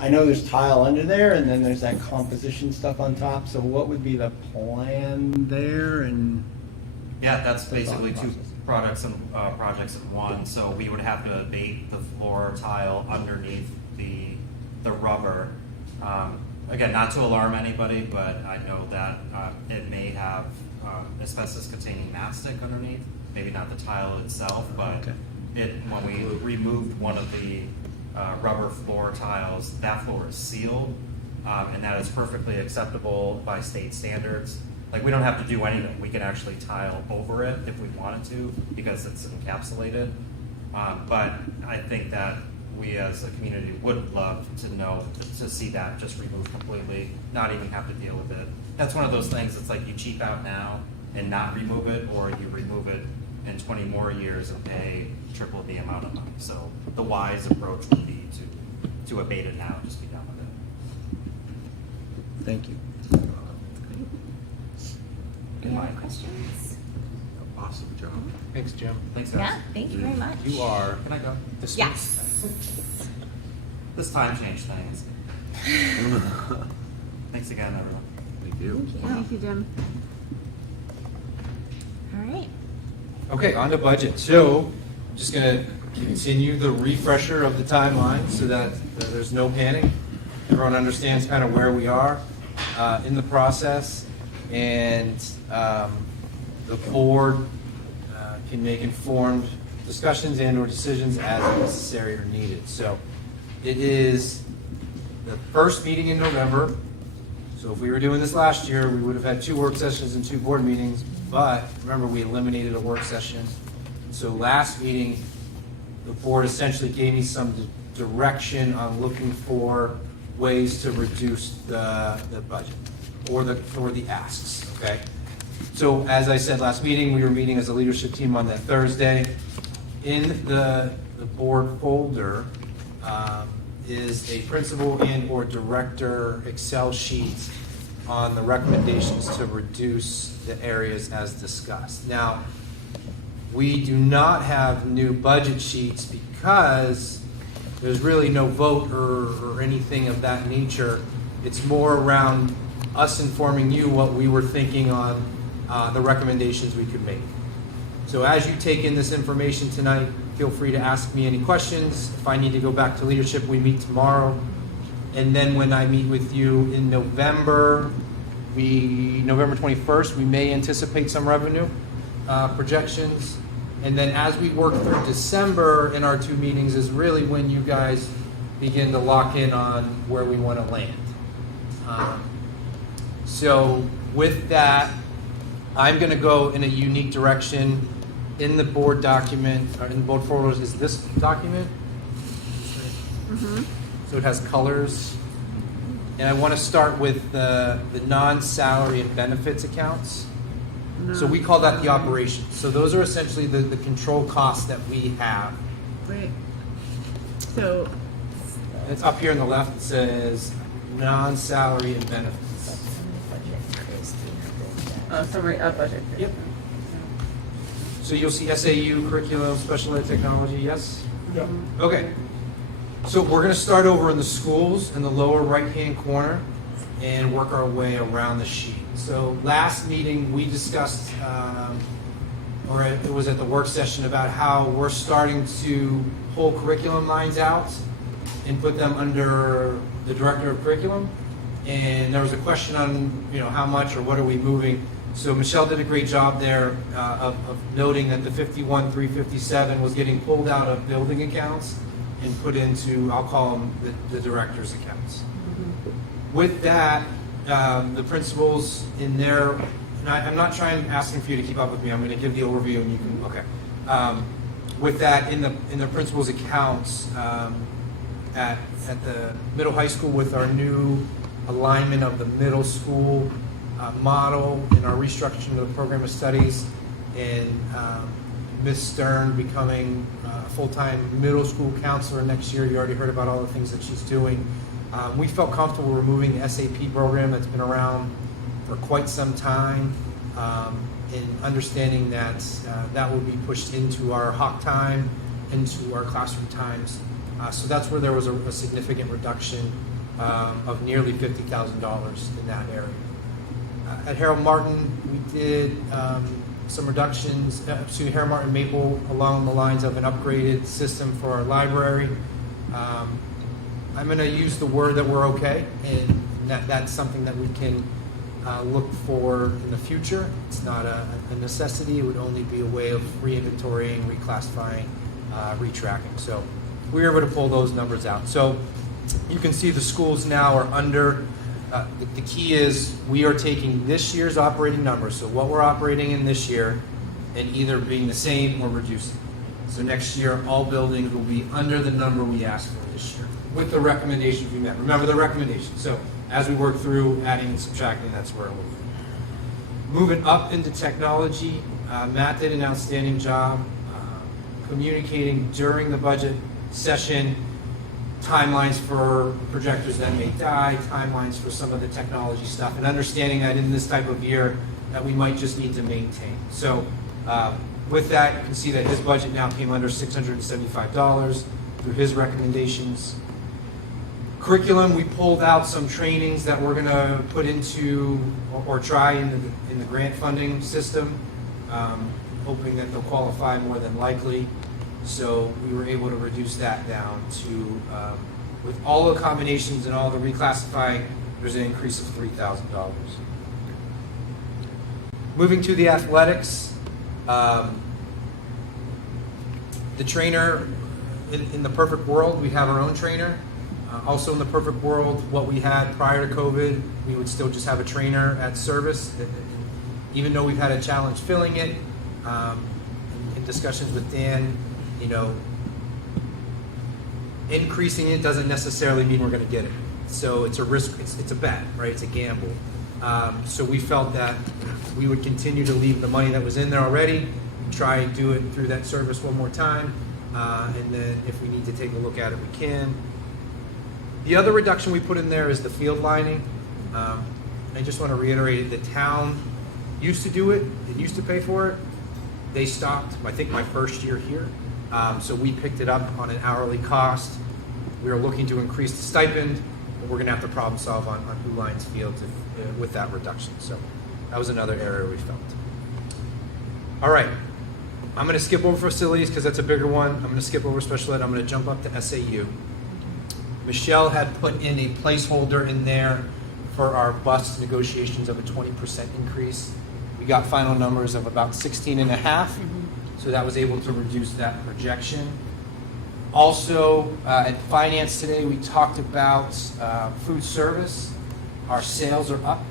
I know there's tile under there and then there's that composition stuff on top, so what would be the plan there and? yeah, that's basically two projects in one. So we would have to abate the floor tile underneath the rubber. Again, not to alarm anybody, but I know that it may have asbestos-containing mastic underneath. Maybe not the tile itself, but when we removed one of the rubber floor tiles, that floor is sealed, and that is perfectly acceptable by state standards. Like, we don't have to do anything. We can actually tile over it if we wanted to because it's encapsulated. But I think that we as a community would love to see that just removed completely, not even have to deal with it. That's one of those things that's like you cheap out now and not remove it, or you remove it in 20 more years and pay triple the amount of money. So the wise approach would be to abate it now, just be done with it. Thank you. Any other questions? Awesome job. Thanks, Jim. Thanks, guys. Yeah, thank you very much. You are. Can I go? Yes. This time change things. Thanks again, everyone. Thank you. Thank you, Jim. All right. Okay, on to budget. So, I'm just going to continue the refresher of the timeline so that there's no panic. Everyone understands kind of where we are in the process, and the board can make informed discussions and/or decisions as necessary or needed. So, it is the first meeting in November. So if we were doing this last year, we would have had 2 work sessions and 2 board meetings, but remember, we eliminated a work session. So last meeting, the board essentially gave me some direction on looking for ways to reduce the budget or the asks, okay? So as I said last meeting, we were meeting as a leadership team on that Thursday. In the board folder is a principal and or director Excel sheet on the recommendations to reduce the areas as discussed. Now, we do not have new budget sheets because there's really no vote or anything of that nature. It's more around us informing you what we were thinking on the recommendations we could make. So as you take in this information tonight, feel free to ask me any questions. If I need to go back to leadership, we meet tomorrow. And then when I meet with you in November, November 21st, we may anticipate some revenue projections. And then as we work through December in our 2 meetings is really when you guys begin to lock in on where we want to land. So with that, I'm going to go in a unique direction. In the board document, or in the board folders, is this document. So it has colors. And I want to start with the non-salary and benefits accounts. So we call that the operations. So those are essentially the control costs that we have. Wait. So It's up here on the left. It says non-salary and benefits. summary of budget. Yep. So you'll see SAU, curriculum, special ed technology, yes? Yeah. Okay. So we're going to start over in the schools in the lower right-hand corner and work our way around the sheet. So last meeting we discussed, or it was at the work session, about how we're starting to pull curriculum lines out and put them under the director of curriculum. And there was a question on, how much or what are we moving. So Michelle did a great job there of noting that the 51,357 was getting pulled out of building accounts and put into, I'll call them the director's accounts. With that, the principals in there, and I'm not asking for you to keep up with me. I'm going to give the overview and you can, okay. With that, in the principals' accounts at the middle high school with our new alignment of the middle school model and our restructuring of the program of studies, and Ms. Stern becoming a full-time middle school counselor next year. You already heard about all the things that she's doing. We felt comfortable removing the SAP program that's been around for quite some time, and understanding that that will be pushed into our Hawk time, into our classroom times. So that's where there was a significant reduction of nearly $50,000 in that area. At Harold Martin, we did some reductions, Harold Martin Maple, along the lines of an upgraded system for our library. I'm going to use the word that we're okay, and that's something that we can look for in the future. It's not a necessity. It would only be a way of re-inventorying, reclassifying, retracking. So we were able to pull those numbers out. So you can see the schools now are under. The key is we are taking this year's operating numbers, so what we're operating in this year, and either being the same or reducing. So next year, all buildings will be under the number we asked for this year, with the recommendations we met. Remember the recommendations. So as we work through adding and subtracting, that's where we'll be. Moving up into technology, Matt did an outstanding job communicating during the budget session timelines for projectors that may die, timelines for some of the technology stuff, and understanding that in this type of year that we might just need to maintain. So with that, you can see that his budget now came under $675 through his recommendations. Curriculum, we pulled out some trainings that we're going to put into or try in the grant funding system, hoping that they'll qualify more than likely. So we were able to reduce that down to, with all the combinations and all the reclassifying, there's an increase of $3,000. Moving to the athletics, the trainer, in the perfect world, we have our own trainer. Also in the perfect world, what we had prior to COVID, we would still just have a trainer at service. Even though we've had a challenge filling it, in discussions with Dan, increasing it doesn't necessarily mean we're going to get it. So it's a risk, it's a bet, right? It's a gamble. So we felt that we would continue to leave the money that was in there already, try and do it through that service one more time, and then if we need to take a look at it, we can. The other reduction we put in there is the field lining. I just want to reiterate, the town used to do it, it used to pay for it. They stopped, I think, my first year here. So we picked it up on an hourly cost. We are looking to increase the stipend, but we're going to have to problem solve on who lines field with that reduction. So that was another area we felt. All right. I'm going to skip over facilities because that's a bigger one. I'm going to skip over special ed. I'm going to jump up to SAU. Michelle had put in a placeholder in there for our bus negotiations of a 20% increase. We got final numbers of about 16.5. So that was able to reduce that projection. Also, at finance today, we talked about food service. Our sales are up.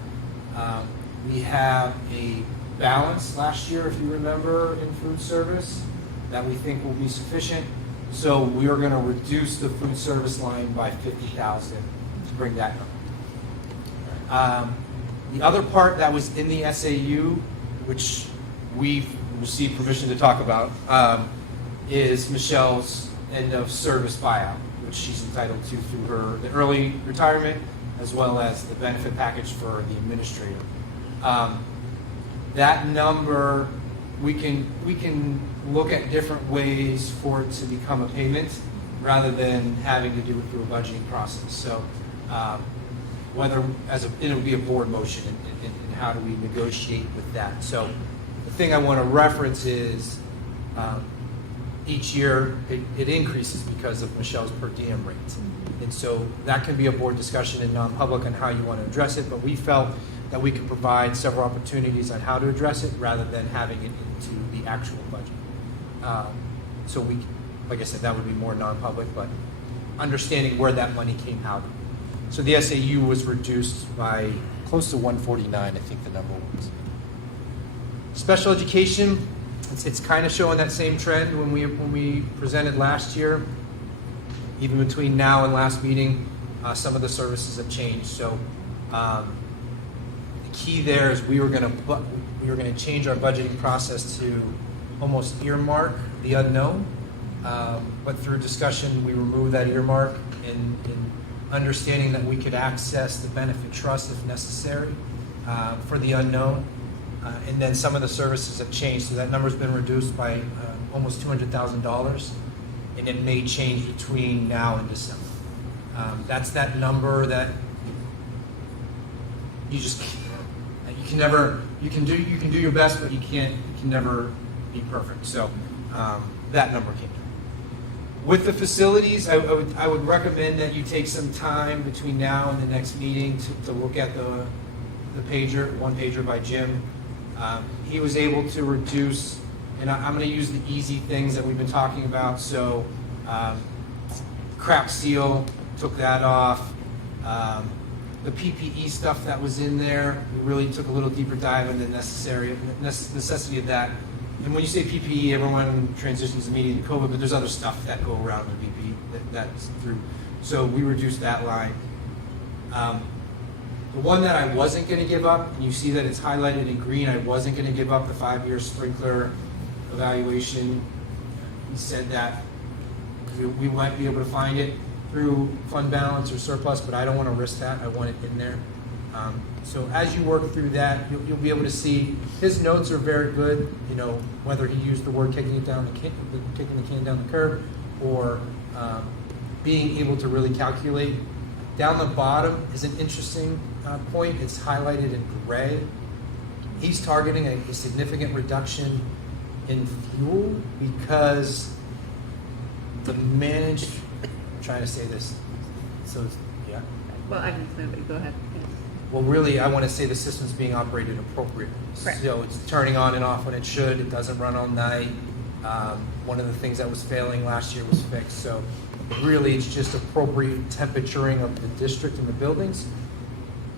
We have a balance last year, if you remember, in food service that we think will be sufficient. So we are going to reduce the food service line by $50,000 to bring that number. The other part that was in the SAU, which we've received permission to talk about, is Michelle's end of service buyout, which she's entitled to through the early retirement as well as the benefit package for the administrator. That number, we can look at different ways for it to become a payment rather than having to do it through a budgeting process. So whether it would be a board motion and how do we negotiate with that. So the thing I want to reference is each year it increases because of Michelle's per diem rate. And so that can be a board discussion in non-public on how you want to address it, but we felt that we could provide several opportunities on how to address it rather than having it into the actual budget. So we, like I said, that would be more non-public, but understanding where that money came out of. So the SAU was reduced by close to 149, I think the number was. Special education, it's kind of showing that same trend when we presented last year. Even between now and last meeting, some of the services have changed. So the key there is we were going to change our budgeting process to almost earmark the unknown. But through discussion, we removed that earmark in understanding that we could access the benefit trust if necessary for the unknown. And then some of the services have changed, so that number's been reduced by almost $200,000, and it may change between now and December. That's that number that you can do your best, but you can never be perfect. So that number came down. With the facilities, I would recommend that you take some time between now and the next meeting to look at the one pager by Jim. He was able to reduce, and I'm going to use the easy things that we've been talking about. So crack seal, took that off. The PPE stuff that was in there, we really took a little deeper dive into the necessity of that. And when you say PPE, everyone transitions immediately to COVID, but there's other stuff that go around with PPE that's through. So we reduced that line. The one that I wasn't going to give up, and you see that it's highlighted in green, I wasn't going to give up the 5-year sprinkler evaluation. He said that we might be able to find it through fund balance or surplus, but I don't want to risk that. I want it in there. So as you work through that, you'll be able to see his notes are very good. You know, whether he used the word kicking the can down the curb, or being able to really calculate. Down the bottom is an interesting point. It's highlighted in gray. He's targeting a significant reduction in fuel because the I'm trying to say this. So yeah. Well, I can explain, but go ahead. Well, really, I want to say the system's being operated appropriately. Correct. So it's turning on and off when it should. It doesn't run all night. One of the things that was failing last year was fixed. So really, it's just appropriate temperaturing of the district and the buildings.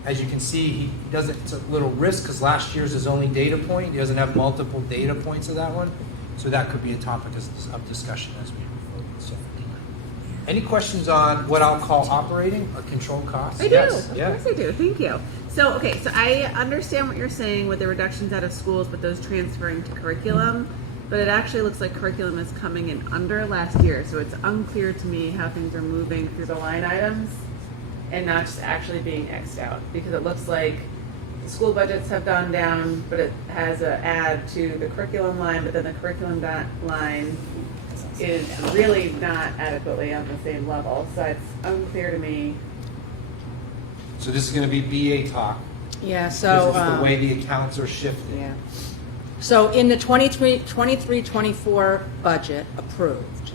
As you can see, he doesn't. It's a little risk because last year's is only data point. He doesn't have multiple data points of that one. So that could be a topic of discussion as we move forward. So, any questions on what I'll call operating or control costs? I do. Yes. Of course I do. Thank you. So, okay, so I understand what you're saying with the reductions out of schools, but those transferring to curriculum. But it actually looks like curriculum is coming in under last year. So it's unclear to me how things are moving through the line items and not just actually being X'd out. Because it looks like the school budgets have gone down, but it has an add to the curriculum line, but then the curriculum line is really not adequately on the same level. So it's unclear to me. So this is going to be BA talk. Yeah, so This is the way the accounts are shifted. yeah. So in the 23-24 budget approved,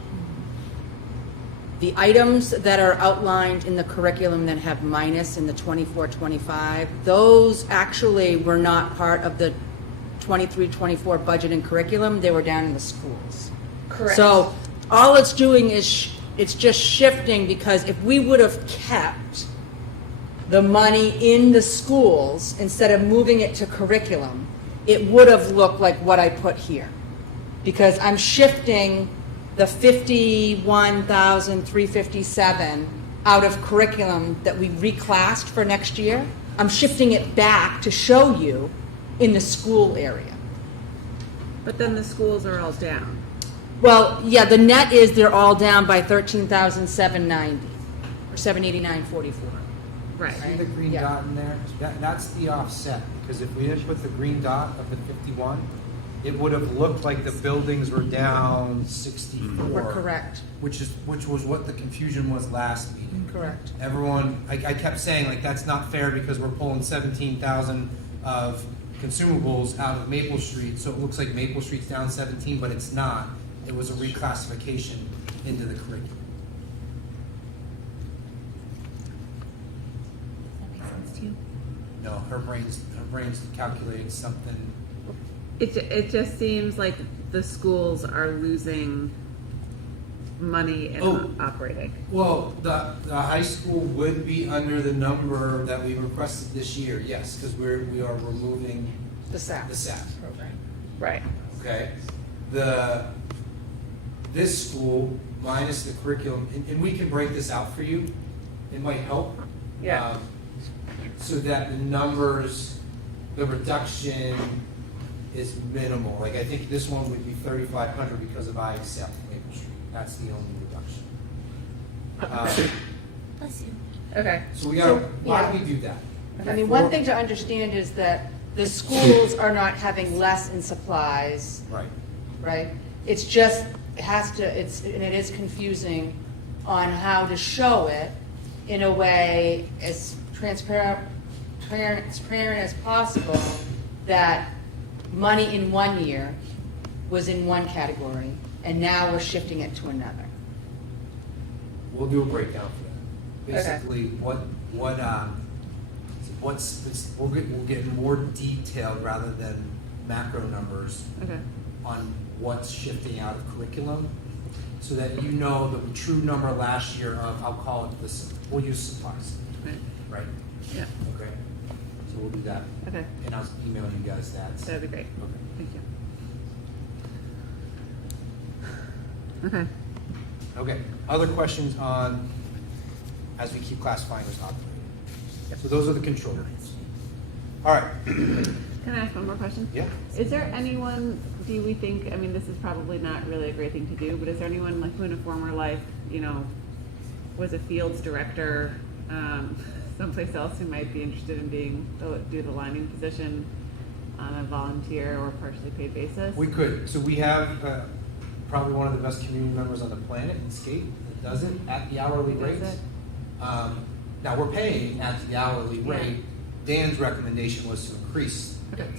the items that are outlined in the curriculum that have minus in the 24-25, those actually were not part of the 23-24 budget and curriculum, they were down in the schools. Correct. So all it's doing is it's just shifting, because if we would have kept the money in the schools instead of moving it to curriculum, it would have looked like what I put here. Because I'm shifting the 51,357 out of curriculum that we reclassed for next year. I'm shifting it back to show you in the school area. But then the schools are all down. Well, yeah, the net is they're all down by 13,790 or 789.44. Right. See the green dot in there? That's the offset, because if we didn't put the green dot of the 51, it would have looked like the buildings were down 64. We're correct. Which was what the confusion was last meeting. Correct. Everyone, I kept saying, like, that's not fair because we're pulling 17,000 of consumables out of Maple Street, so it looks like Maple Street's down 17, but it's not. It was a reclassification into the curriculum. That makes sense to you? No, her brain's calculating something. It just seems like the schools are losing money and operating. Well, the high school would be under the number that we requested this year, yes, because we are removing the SAP program. Right. Okay. This school minus the curriculum, and we can break this out for you. It might help. Yeah. So that the numbers, the reduction is minimal. Like, I think this one would be 3,500 because of I accept Maple Street. That's the only reduction. Bless you. Okay. So we got. Why do we do that? I mean, one thing to understand is that the schools are not having less in supplies. Right. Right? It's just, and it is confusing on how to show it in a way as transparent as possible, that money in one year was in one category, and now we're shifting it to another. We'll do a breakdown for that. Okay. Basically, we'll get more detailed rather than macro numbers on what's shifting out of curriculum, so that you know the true number last year of, I'll call it this, we'll use supplies. Right? Yeah. Okay. So we'll do that. Okay. And I'll email you guys that. That'd be great. Okay. Thank you. Okay. Okay. Other questions on, as we keep classifying as operating? So those are the controls. All right. Can I ask one more question? Yeah. Is there anyone, do we think, I mean, this is probably not really a great thing to do, but is there anyone like who in a former life, was a fields director, someplace else who might be interested in do the lineman position on a volunteer or partially paid basis? We could. So we have probably one of the best community members on the planet in skate that does it at the hourly rate. Now we're paying at the hourly rate. Dan's recommendation was to increase it.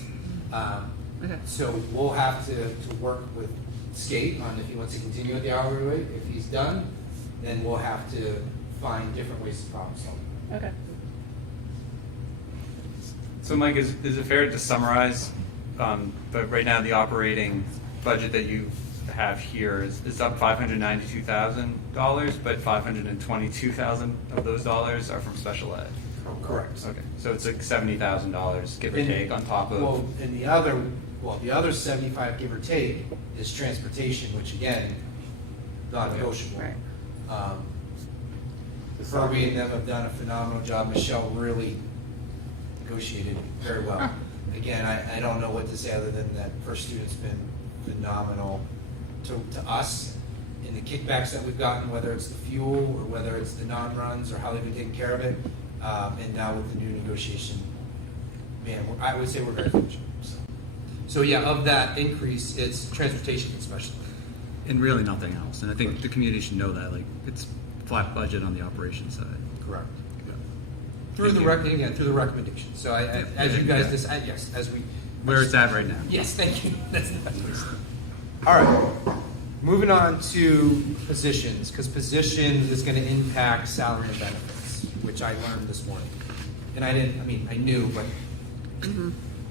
So we'll have to work with skate on if he wants to continue at the hourly rate. If he's done, then we'll have to find different ways to problem solve. Okay. So Mike, is it fair to summarize, but right now the operating budget that you have here is up $592,000, but $522,000 of those dollars are from special ed? Correct. Okay, so it's like $70,000, give or take, on top of... Well, and the other 75, give or take, is transportation, which again, non-negotiable. Right. Furby and them have done a phenomenal job. Michelle really negotiated very well. Again, I don't know what to say other than that First Student's been phenomenal to us in the kickbacks that we've gotten, whether it's the fuel or whether it's the non-runs or how they've been taking care of it. And now with the new negotiation, man, I would say we're very fortunate. So yeah, of that increase, it's transportation especially. And really nothing else. And I think the community should know that, like, it's flat budget on the operations side. Correct. Through the recommendation. So as you guys decide, yes, as we... Where it's at right now. Yes, thank you. That's the best way. All right. Moving on to positions, because positions is going to impact salary and benefits, which I learned this morning. And I knew, but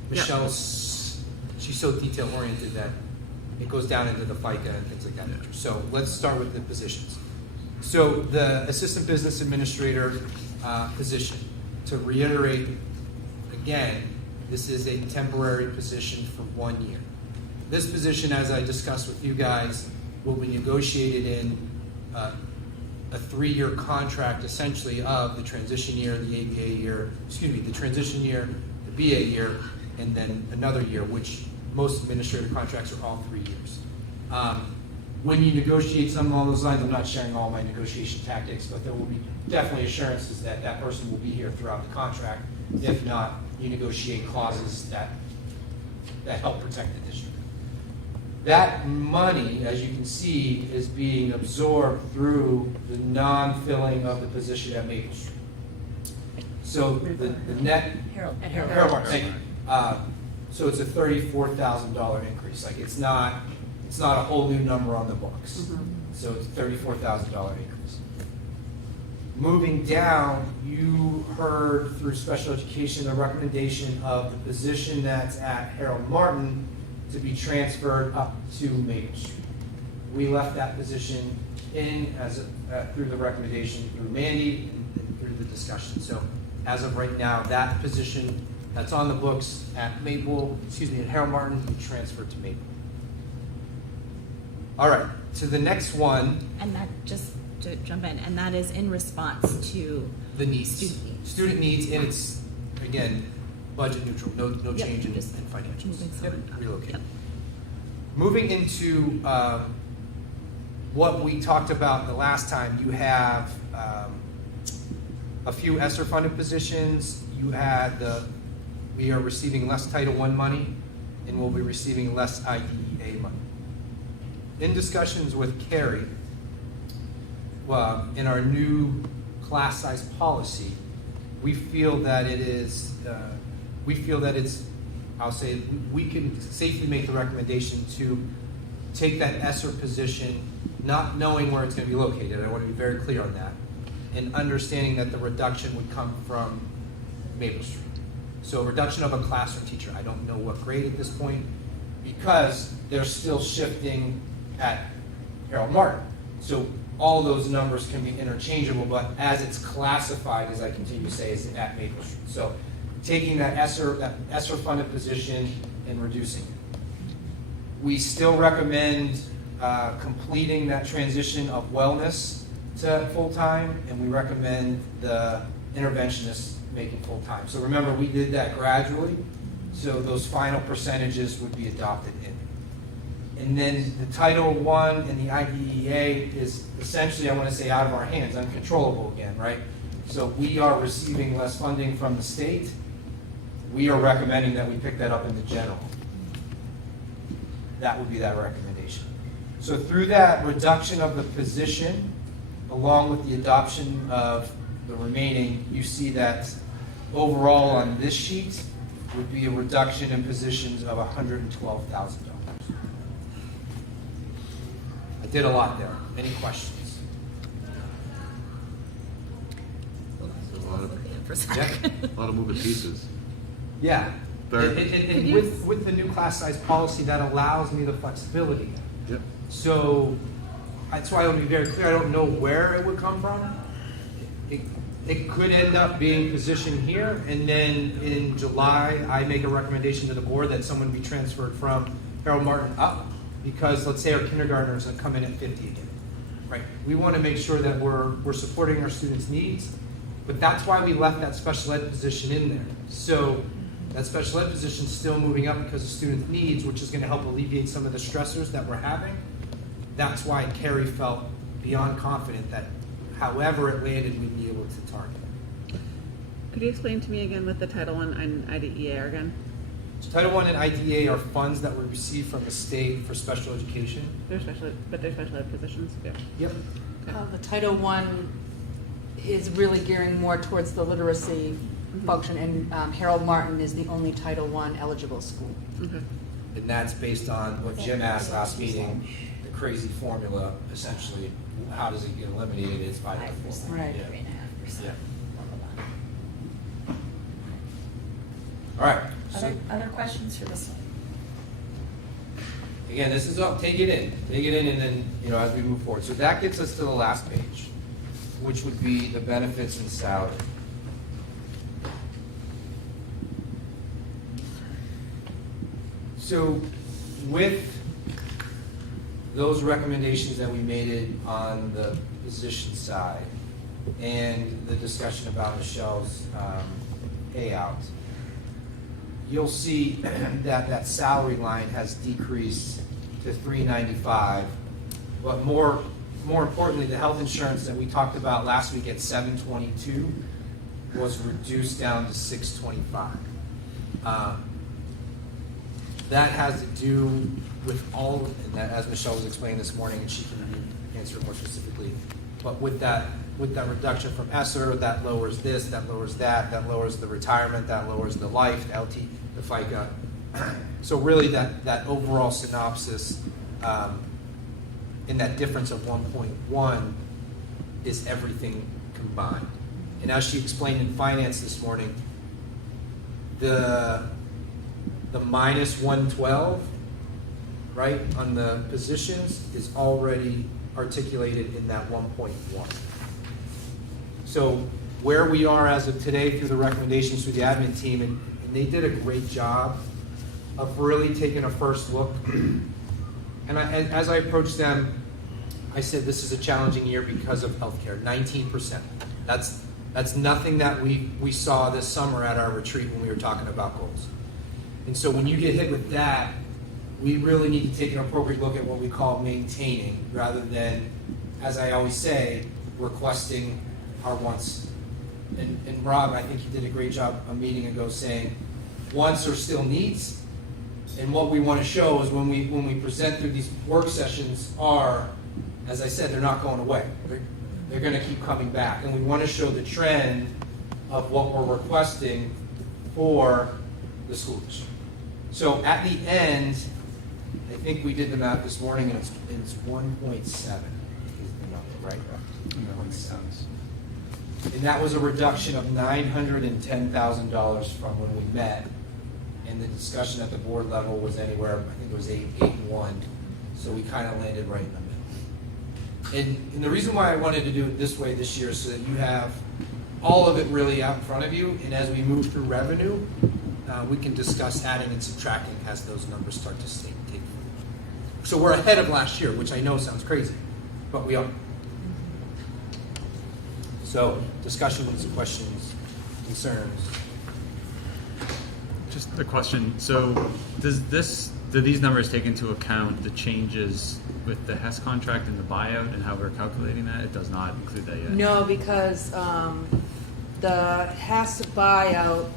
Michelle she's so detail oriented that it goes down into the FICA and things like that. So let's start with the positions. So the assistant business administrator position, to reiterate again, this is a temporary position for 1 year. This position, as I discussed with you guys, will be negotiated in a 3-year contract, essentially, of the transition year, the ABA year, the transition year, the BA year, and then another year, which most administrative contracts are all 3 years. When you negotiate something along those lines, I'm not sharing all my negotiation tactics, but there will be definitely assurances that that person will be here throughout the contract. If not, you negotiate clauses that help protect the district. That money, as you can see, is being absorbed through the non-filling of the position at Maple Street. So the net Harold. Martin, thank you. So it's a $34,000 increase. Like it's not a whole new number on the books. So it's a $34,000 increase. Moving down, you heard through special education the recommendation of the position that's at Harold Martin to be transferred up to Maple Street. We left that position in through the recommendation through Mandy and through the discussion. So as of right now, that position that's on the books at Harold Martin will be transferred to Maple. All right, to the next one. And that, just to jump in, and that is in response to the needs. Student needs. And it's, again, budget neutral, no Yep. change in financials. Moving someone up. Relocate. Yep. Moving into what we talked about the last time, you have a few ESSER funded positions. We are receiving less Title I money, and we'll be receiving less IDEA money. In discussions with Carrie, in our new class size policy, we feel that it's, I'll say, we can safely make the recommendation to take that ESSER position, not knowing where it's going to be located. I want to be very clear on that. And understanding that the reduction would come from Maple Street. So a reduction of a classroom teacher. I don't know what grade at this point, because they're still shifting at Harold Martin. So all those numbers can be interchangeable, but as it's classified, as I continue to say, is at Maple Street. So taking that ESSER funded position and reducing it. We still recommend completing that transition of wellness to full-time, and we recommend the interventionist making full-time. So remember, we did that gradually, so those final percentages would be adopted in. And then the Title I and the IDEA is essentially, I want to say, out of our hands, uncontrollable again, right? So we are receiving less funding from the state. We are recommending that we pick that up in the general. That would be that recommendation. So through that reduction of the position, along with the adoption of the remaining, you see that overall on this sheet would be a reduction in positions of $112,000. I did a lot there. Any questions? A lot of moving pieces. Yeah. Third. And with the new class size policy, that allows me the flexibility. Yep. So that's why I want to be very clear. I don't know where it would come from. It could end up being positioned here, and then in July, I make a recommendation to the board that someone be transferred from Harold Martin up, because let's say our kindergartners have come in at 50 again. Right? We want to make sure that we're supporting our students' needs, but that's why we left that special ed position in there. So that special ed position is still moving up because of student needs, which is going to help alleviate some of the stressors that we're having. That's why Carrie felt beyond confident that however it landed, we'd be able to target it. Could you explain to me again what the Title I and IDEA are again? Title I and IDEA are funds that we receive from the state for special education. They're special ed positions. Yeah. Yep. The Title I is really gearing more towards the literacy function, and Harold Martin is the only Title I eligible school. Okay. And that's based on what Jim asked last meeting, the crazy formula, essentially. How does it get eliminated? It's by that formula. Right. Yeah. 3.5%. Yeah. All right. Other questions for this one? again, this is all, take it in, and then, as we move forward. So that gets us to the last page, which would be the benefits and salary. So with those recommendations that we made it on the position side and the discussion about Michelle's payout, you'll see that salary line has decreased to $395, but more importantly, the health insurance that we talked about last week at $722 was reduced down to $625. That has to do with all, and that, as Michelle was explaining this morning, and she can answer more specifically, but with that reduction from ESSER, that lowers this, that lowers that lowers the retirement, that lowers the life, the LT, the FICA. So really that overall synopsis in that difference of 1.1 is everything combined. And as she explained in finance this morning, the minus 112, right, on the positions is already articulated in that 1.1. So where we are as of today through the recommendations through the admin team, and they did a great job of really taking a first look. And as I approached them, I said this is a challenging year because of healthcare, 19%. That's nothing that we saw this summer at our retreat when we were talking about goals. And so when you get hit with that, we really need to take an appropriate look at what we call maintaining, rather than, as I always say, requesting our wants. And Rob, I think you did a great job a meeting ago saying, wants are still needs, and what we want to show is when we present through these work sessions are, as I said, they're not going away. They're going to keep coming back, and we want to show the trend of what we're requesting for the school district. So at the end, I think we did the math this morning, and it's 1.7 is the number, right? 1.7. And that was a reduction of $910,000 from when we met. And the discussion at the board level was anywhere, I think it was 8.1. So we kind of landed right in the middle. And the reason why I wanted to do it this way this year is so that you have all of it really out in front of you. And as we move through revenue, we can discuss adding and subtracting as those numbers start to take form. So we're ahead of last year, which I know sounds crazy, but we are. So discussions, questions, concerns. Just a question. So do these numbers take into account the changes with the HES contract and the buyout and how we're calculating that? It does not include that yet. No, because the HES buyout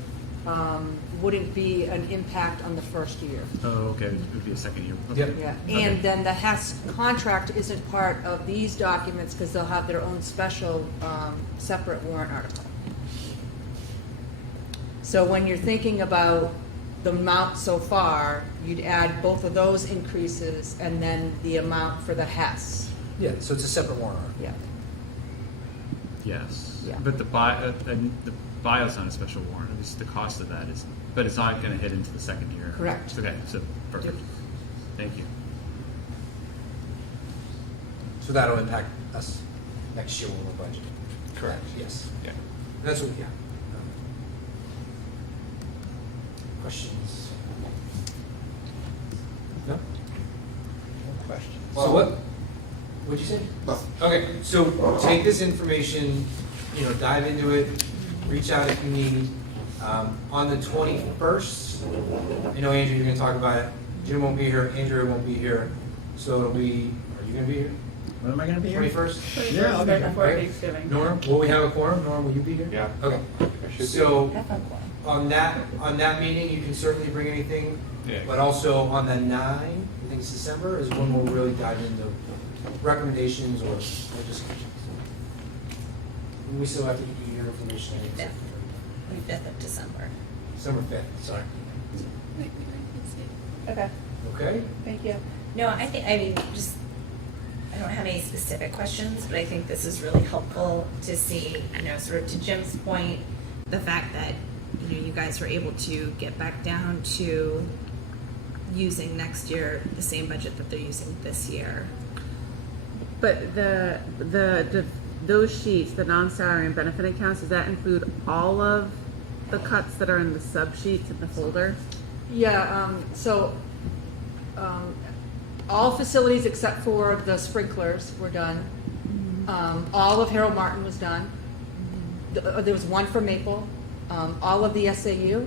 wouldn't be an impact on the first year. Oh, okay. It would be a second year. Okay. Yeah, Okay. and then the HES contract isn't part of these documents because they'll have their own special separate warrant article. So when you're thinking about the amount so far, you'd add both of those increases and then the amount for the HES. Yeah, so it's a separate warrant article. Yeah. Yes. Yeah. But the buyouts not a special warrant. At least the cost of that is, but it's not going to hit into the second year. Correct. Okay. So perfect. Yep. Thank you. So that'll impact us next year when we're budgeting. Correct. Yes. Yeah. That's what, yeah. Questions? No? No questions. So what'd you say? Okay, so take this information, dive into it, reach out if you need. On the 21st, I know Andrew, you're gonna talk about it. Jim won't be here, Andrew won't be here, so it'll be, are you gonna be here? When am I gonna be here? 21st? Yeah, I'll be here. Before Thanksgiving. Norm, will we have a quorum? Norm, will you be here? Yeah. Okay, so on that meeting, you can certainly bring anything, Yeah. but also on the 9th, I think it's December, is when we'll really dive into recommendations or discussions. We still have to give you your information. I think, 5th of December. December 5th, sorry. Okay. Okay? Thank you. No, I don't have any specific questions, but I think this is really helpful to see, sort of to Jim's point, the fact that, you guys were able to get back down to using next year the same budget that they're using this year. But those sheets, the non-salary and benefit accounts, does that include all of the cuts that are in the sub-sheets in the folder? Yeah, all facilities except for the sprinklers were done. All of Harold Martin was done. There was one for Maple. All of the SAU,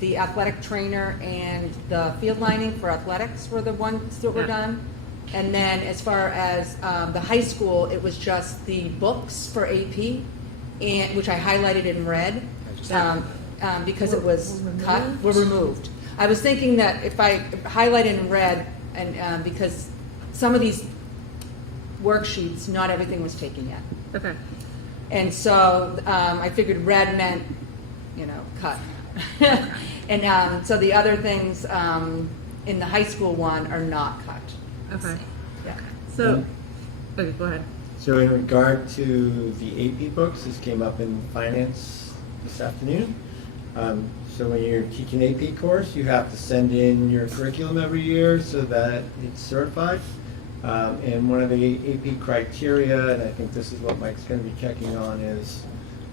the athletic trainer and the field lining for athletics were the ones that were done. And then as far as the high school, it was just the books for AP, and which I highlighted in red because it was were removed. I was thinking that if I highlight in red, and because some of these worksheets, not everything was taken yet. Okay. And so I figured red meant, cut. And so the other things in the high school one are not cut. Okay. Yeah. So, okay, go ahead. So in regard to the AP books, this came up in finance this afternoon. So when you're teaching an AP course, you have to send in your curriculum every year so that it's certified. And one of the AP criteria, and I think this is what Mike's going to be checking on, is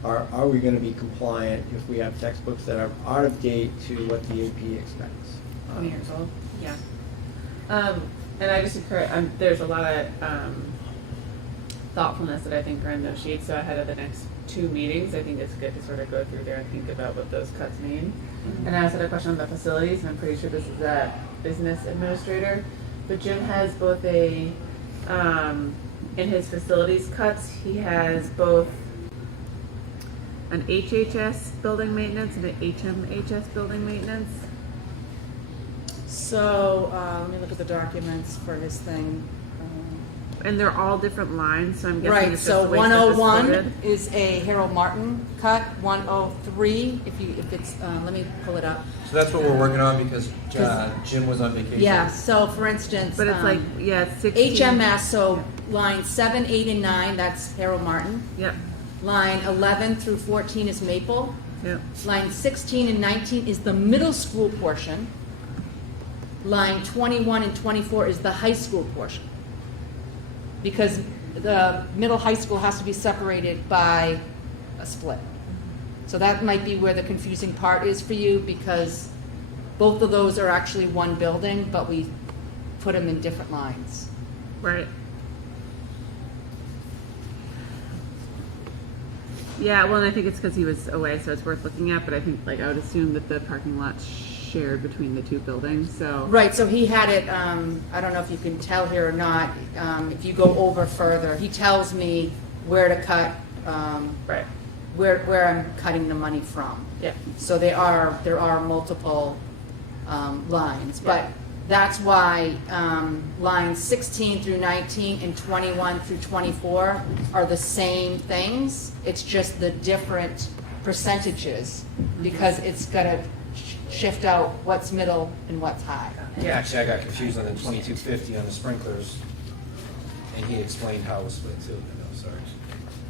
are we going to be compliant if we have textbooks that are out of date to what the AP expects? 20 years old. Yeah. And I just encourage, there's a lot of thoughtfulness that I think are in those sheets. So ahead of the next 2 meetings, I think it's good to sort of go through there and think about what those cuts mean. And I also had a question on the facilities, and I'm pretty sure this is that business administrator. But Jim has both in his facilities cuts, he has both an HHS building maintenance and an HMHS building maintenance. So let me look at the documents for his thing. And they're all different lines, so I'm guessing Right, it's just so the way stuff is 101 quoted. is a Harold Martin cut. 103, if it's, let me pull it up. So that's what we're working on because Jim was on vacation. Yeah, so for instance. But it's like, yeah, 16. HMS, so line 7, 8, and 9, that's Harold Martin. Yep. Line 11 through 14 is Maple. Yep. Line 16 and 19 is the middle school portion. Line 21 and 24 is the high school portion. Because the middle high school has to be separated by a split. So that might be where the confusing part is for you, because both of those are actually one building, but we put them in different lines. Right. Yeah, well, and I think it's because he was away, so it's worth looking at, but I think, I would assume that the parking lot's shared between the 2 buildings, so. Right, so he had it, I don't know if you can tell here or not, if you go over further, he tells me where to cut, right, where I'm cutting the money from. Yeah. So there are multiple lines, but that's why lines 16 through 19 and 21 through 24 are the same things. It's just the different percentages, because it's got to shift out what's middle and what's high. Yeah, actually, I got confused on the 2250 on the sprinklers, and he explained how it was split too. No, sorry.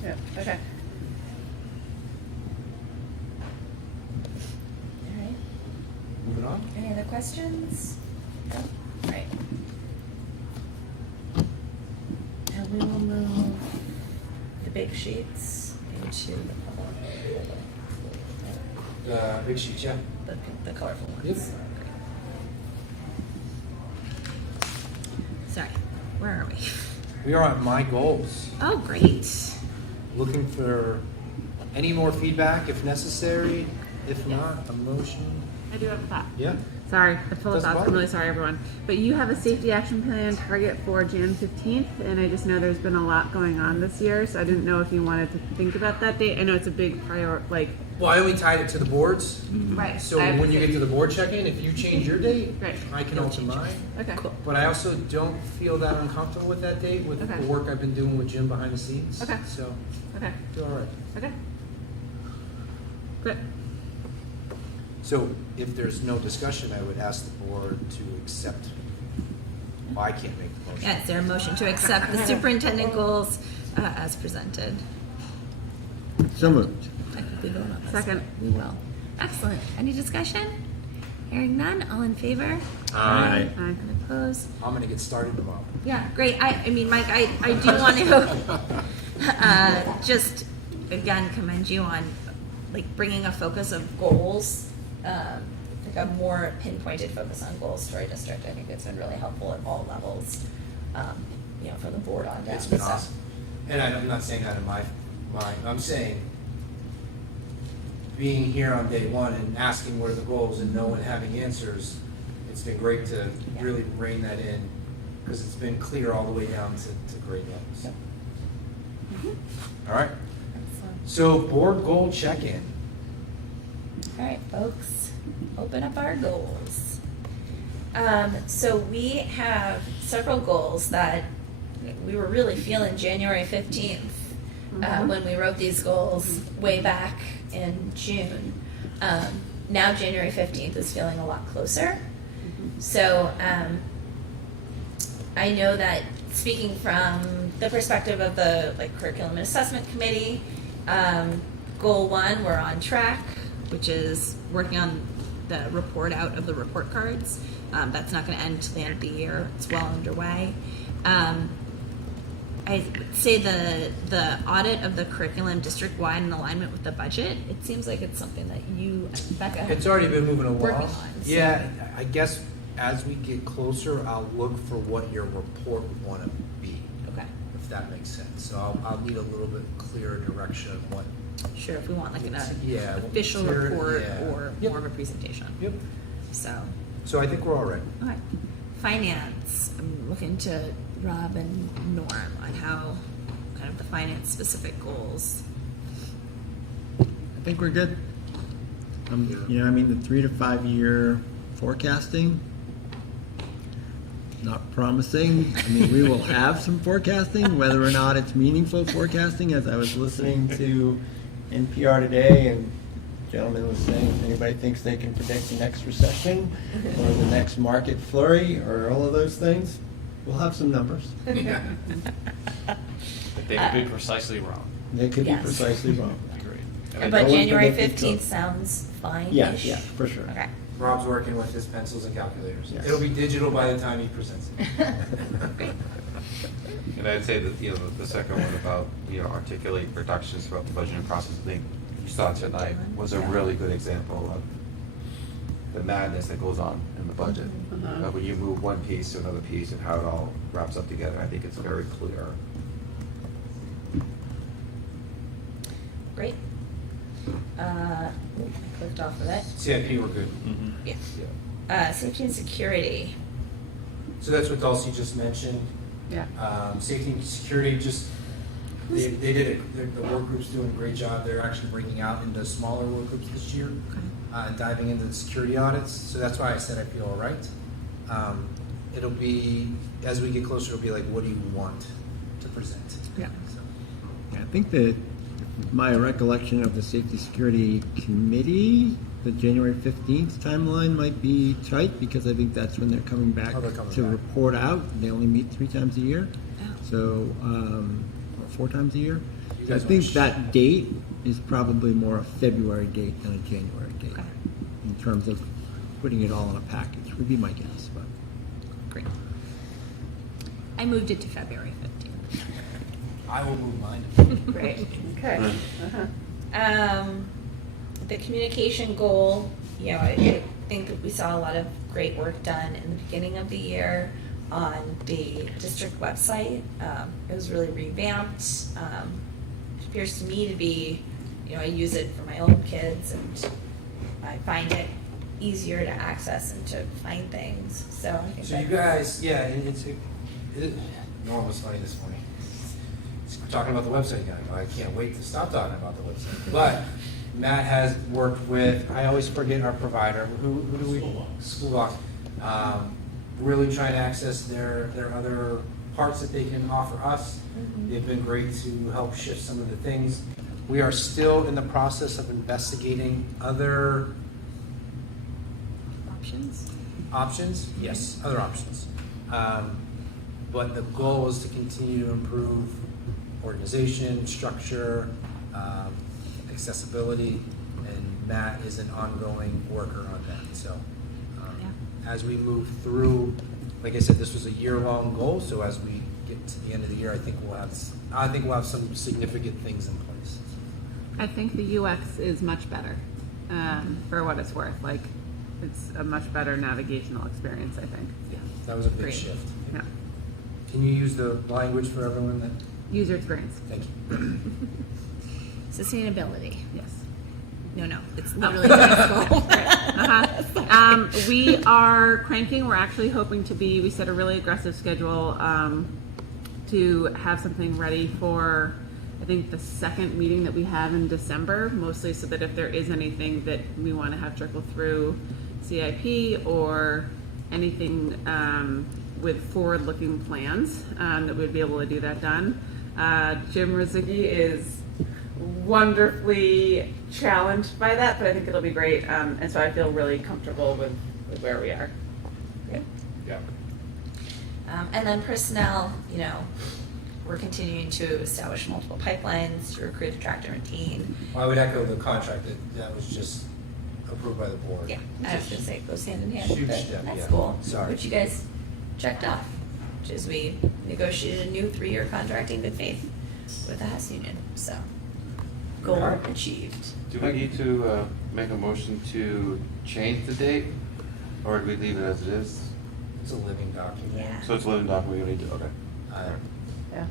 Yeah, okay. All right. Moving on. Any other questions? No? All right. And we will move the big sheets into Big sheets, yeah. the colorful ones. Yep. Sorry, where are we? We are on my goals. Oh, great. Looking for any more feedback if necessary. If not, a motion. I do have a thought. Yeah. Sorry, I full of Doesn't thoughts. bother I'm really me. sorry, everyone. But you have a safety action plan target for Jan 15th, and I just know there's been a lot going on this year, so I didn't know if you wanted to think about that date. I know it's a big Well, I only tied it to the boards. Right. So I- when you get to the board check-in, if you change your date, Right. I can alter mine. Okay. Cool. But I also don't feel that uncomfortable with that date with Okay. the work I've been doing with Jim behind the scenes. Okay. So, Okay. feel all right. Okay. Good. So if there's no discussion, I would ask the board to accept. Well, I can't make the motion. Yeah, is there a motion to accept the superintendent goals as presented? So moved. I think we vote on this. Second. We will. Excellent. Any discussion? Hearing none, all in favor? Aye. And opposed? I'm gonna get started tomorrow. Yeah, great. I mean, Mike, I do want to just again commend you on like bringing a focus of goals, like a more pinpointed focus on goals to our district. I think it's been really helpful at all levels, from the board on down. It's been So, awesome. And I'm not saying that in my mind. I'm saying being here on day one and asking what are the goals and no one having answers, it's been great to really rein that in because it's been clear all the way down to grade levels. All right. So board goal check-in. All right, folks, open up our goals. So we have several goals that we were really feeling January 15th when we wrote these goals way back in June. Now January 15th is feeling a lot closer. So I know that speaking from the perspective of the curriculum and assessment committee, goal 1, we're on track, which is working on the report out of the report cards. That's not going to end until the end of the year. It's well underway. I would say the audit of the curriculum district-wide in alignment with the budget, it seems like it's something that you, Becca, It's already been moving along. working on. So. Yeah, I guess as we get closer, I'll look for what your report would want to be. Okay. If that makes sense. So I'll need a little bit clearer direction of what. Sure, if we want like an Yeah, official clear- report yeah. or more of a presentation. Yep. So I think we're all right. okay. Finance. I'm looking to Rob and Norm on how kind of the finance specific goals. I think we're good. The 3 to 5 year forecasting, not promising. We will have some forecasting, whether or not it's meaningful forecasting. As I was listening to NPR today, and the gentleman was saying, if anybody thinks they can predict the next recession or the next market flurry or all of those things, we'll have some numbers. But they could be precisely wrong. They could Yes. be precisely wrong. But No one January predicted 15th Trump. sounds fine. Yeah, for sure. Okay. Rob's working with his pencils and calculators. Yes. It'll be digital by the time he presents it. And I'd say that, the second one about, articulate reductions throughout the budgeting process, I think you saw tonight was a really good example of the madness that goes on in the budget. When you move one piece to another piece and how it all wraps up together, I think it's very clear. Great. I clicked off of it. CIP, we're good. Yeah. Safety and security. So that's what Dulcie just mentioned. Yeah. Safety and security, they did it. The work group's doing a great job. They're actually breaking out into smaller work groups this year, diving into the security audits. So that's why I said I feel all right. It'll be, as we get closer, it'll be like, what do you want to present? Yeah. I think that my recollection of the Safety Security Committee, the January 15th timeline might be tight because I think that's when they're coming back Oh, they're coming to back. report out. They only meet 3 times a year, so or 4 times a year. You So I guys think wanna that date is probably more a February date than a January date in terms of putting it all in a package. Would be my guess, but. Great. I moved it to February 15th. I will move mine. Great. Okay. The communication goal, I think that we saw a lot of great work done in the beginning of the year on the district website. It was really revamped. It appears to me to be, I use it for my own kids and I find it easier to access and to find things. So I think So you that's- guys, yeah, Norm was funny this morning. We're talking about the website again. I can't wait to stop talking about the website. But Matt has worked with, I always forget our provider, who do we? Schoolbox. Really trying to access their other parts that they can offer us. They've been great to help shift some of the things. We are still in the process of investigating other options. Yes, other options. But the goal is to continue to improve organization, structure, accessibility, and Matt is an ongoing worker on that. So as we move through, like I said, this was a year-long goal, so as we get to the end of the year, I think we'll have some significant things in place. I think the UX is much better, for what it's worth. Like, it's a much better navigational experience, I think. Yeah, that was a big Great. shift. Yeah. Can you use the language for everyone that? User experience. Thank you. Sustainability. Yes. No, it's literally graceful. We are cranking. We're actually hoping we set a really aggressive schedule to have something ready for, I think, the second meeting that we have in December, mostly so that if there is anything that we want to have trickle through CIP or anything with forward-looking plans, that we'd be able to do that done. Jim Rizicki is wonderfully challenged by that, but I think it'll be great. And so I feel really comfortable with where we are. Good. Yeah. And then personnel, we're continuing to establish multiple pipelines to recruit, attract, and retain. Well, I would echo the contract that was just approved by the board. Yeah, I was gonna say it goes hand in hand. Huge but step, That's yeah. cool. Sorry. Which you guys checked off, which is we negotiated a new 3-year contract in good faith with the Hess Union, so goal achieved. Do we need to make a motion to change the date, or do we leave it as it is? It's a living document. Yeah. So it's a living document, we don't need to, okay. Yeah.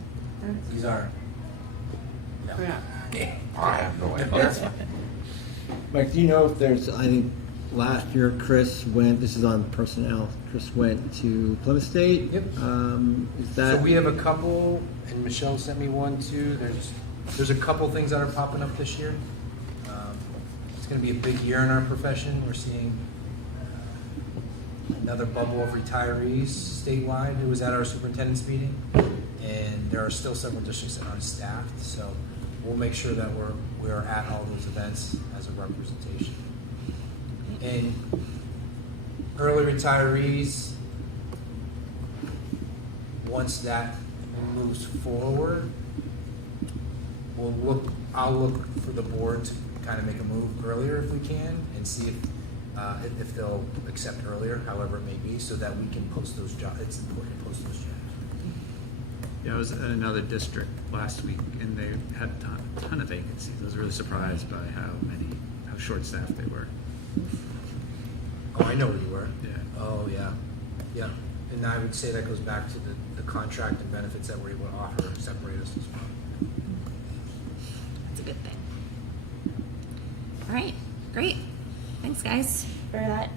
These aren't. No. Yeah. I have no idea. That's fine. Mike, do you know if there's, I think last year Chris went, this is on personnel, Chris went to Plymouth State. Yep. Is that? So we have a couple, and Michelle sent me one too. There's a couple things that are popping up this year. It's going to be a big year in our profession. We're seeing another bubble of retirees statewide. It was at our superintendent's meeting, and there are still several districts that aren't staffed. So we'll make sure that we're at all those events as a representation. And early retirees, once that moves forward, I'll look for the board to kind of make a move earlier if we can, and see if they'll accept earlier, however it may be, so that we can post those jobs. It's important to post those jobs. Yeah, I was in another district last week, and they had a ton of vacancies. I was really surprised by how short-staffed they were. Oh, I know where you were. Yeah. Oh, yeah. Yeah. And I would say that goes back to the contract and benefits that we're able to offer separate us as well. That's a good thing. All right, great. Thanks, guys, for that.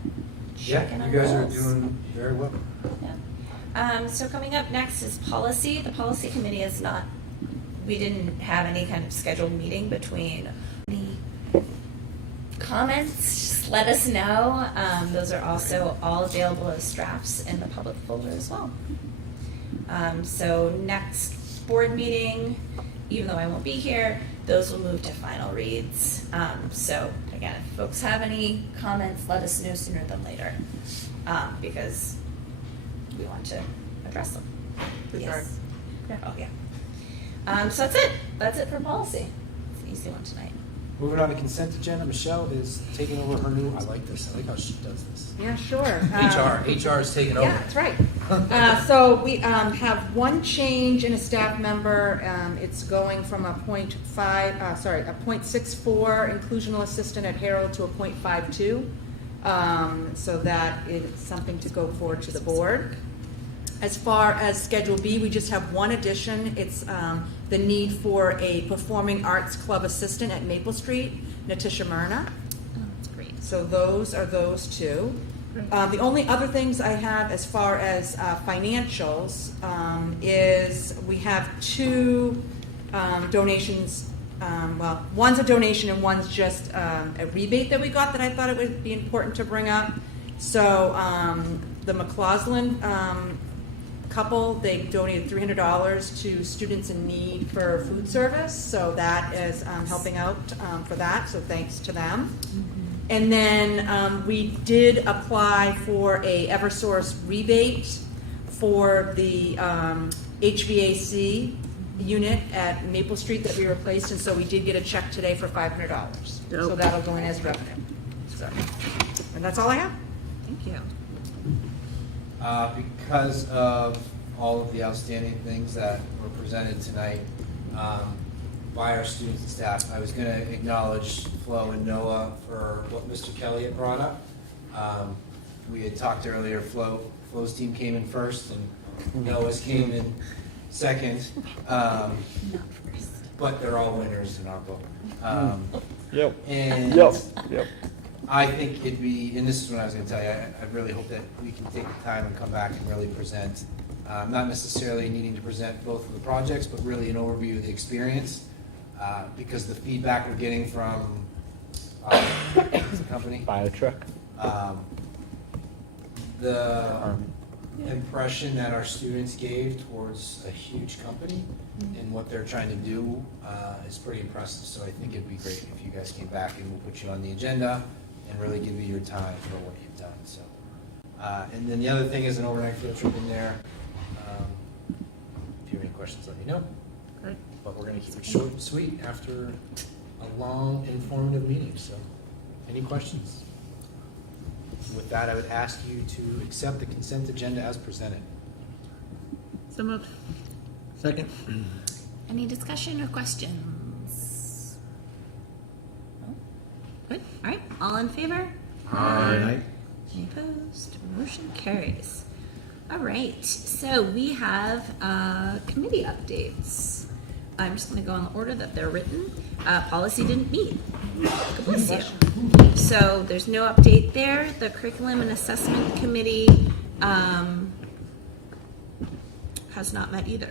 Checking Yeah, on you guys are goals. doing very well. Yeah. So coming up next is policy. The policy committee we didn't have any kind of scheduled meeting between any comments. Just let us know. Those are also all available as drafts in the public folder as well. So next board meeting, even though I won't be here, those will move to final reads. So again, if folks have any comments, let us know sooner than later, because we want to address them. Yes. Oh, yeah. So that's it. That's it for policy. It's an easy one tonight. Moving on to consent agenda, Michelle is taking over her new, I like this, I like how she does this. Yeah, sure. HR is taking over. Yeah, that's right. So we have one change in a staff member. It's going from a a 0.64 inclusional assistant at Harold to a 0.52. So that is something to go forward to the board. As far as Schedule B, we just have one addition. It's the need for a performing arts club assistant at Maple Street, Natisha Myrna. Oh, that's great. So those are those two. The only other things I have as far as financials is we have two donations. Well, one's a donation and one's just a rebate that we got that I thought it would be important to bring up. So the McLaughlin couple, they donated $300 to students in need for food service. So that is helping out for that. So thanks to them. And then we did apply for a Eversource rebate for the HVAC unit at Maple Street that we replaced, and so we did get a check today for $500. So that'll go in as revenue. So, and that's all I have. Thank you. Because of all of the outstanding things that were presented tonight by our students and staff, I was going to acknowledge Flo and Noah for what Mr. Kelly had brought up. We had talked earlier, Flo's team came in first and Noah's came in second. But they're all winners in our book. Yep. And Yep. I think it'd be, and this is what I was going to tell you, I really hope that we can take the time and come back and really present, not necessarily needing to present both of the projects, but really an overview of the experience, because the feedback we're getting from what's the company? BioTruck. The impression that our students gave towards a huge company and what they're trying to do is pretty impressive. So I think it'd be great if you guys came back and we'll put you on the agenda and really give you your time for what you've done. So, and then the other thing is an overnight field trip in there. If you have any questions, let me know. Great. But we're going to keep it short and sweet after a long, informative meeting. So, any questions? With that, I would ask you to accept the consent agenda as presented. So moved. Second. Any discussion or questions? No? Good, all right, all in favor? Aye. Any opposed? Motion carries. All right, so we have committee updates. I'm just gonna go in the order that they're written. Policy didn't meet. God bless you. So there's no update there. The curriculum and assessment committee has not met either.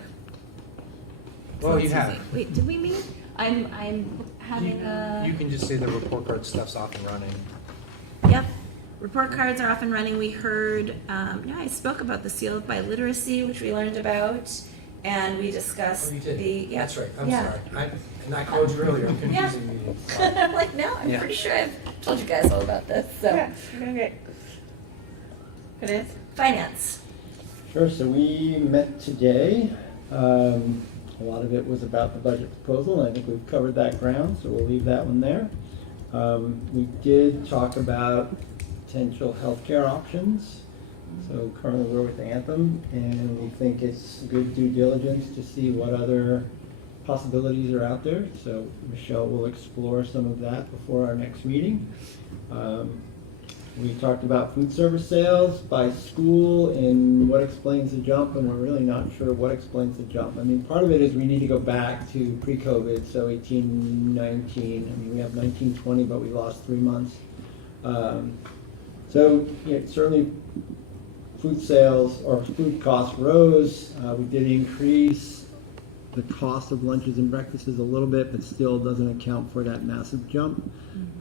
Well, So you let's have. see. Wait, did we meet? I'm having You can just say the report card stuff's off and running. Yep. Report cards are off and running. We heard, I spoke about the seal by literacy, which we learned about, and we discussed Oh, you did? the. That's right. I'm Yeah. sorry. And I called you earlier. I'm confusing you. I'm like, no, I'm Yeah. pretty sure I've told you guys all about this, so. Okay. It is? Finance. Sure, so we met today. A lot of it was about the budget proposal, and I think we've covered that ground, so we'll leave that one there. We did talk about potential healthcare options. So currently we're with Anthem, and we think it's good due diligence to see what other possibilities are out there. So Michelle will explore some of that before our next meeting. We talked about food service sales by school and what explains the jump, and we're really not sure what explains the jump. I mean, part of it is we need to go back to pre-COVID, so 18, 19. I mean, we have 19, 20, but we lost 3 months. So certainly food sales or food costs rose. We did increase the cost of lunches and breakfasts a little bit, but still doesn't account for that massive jump.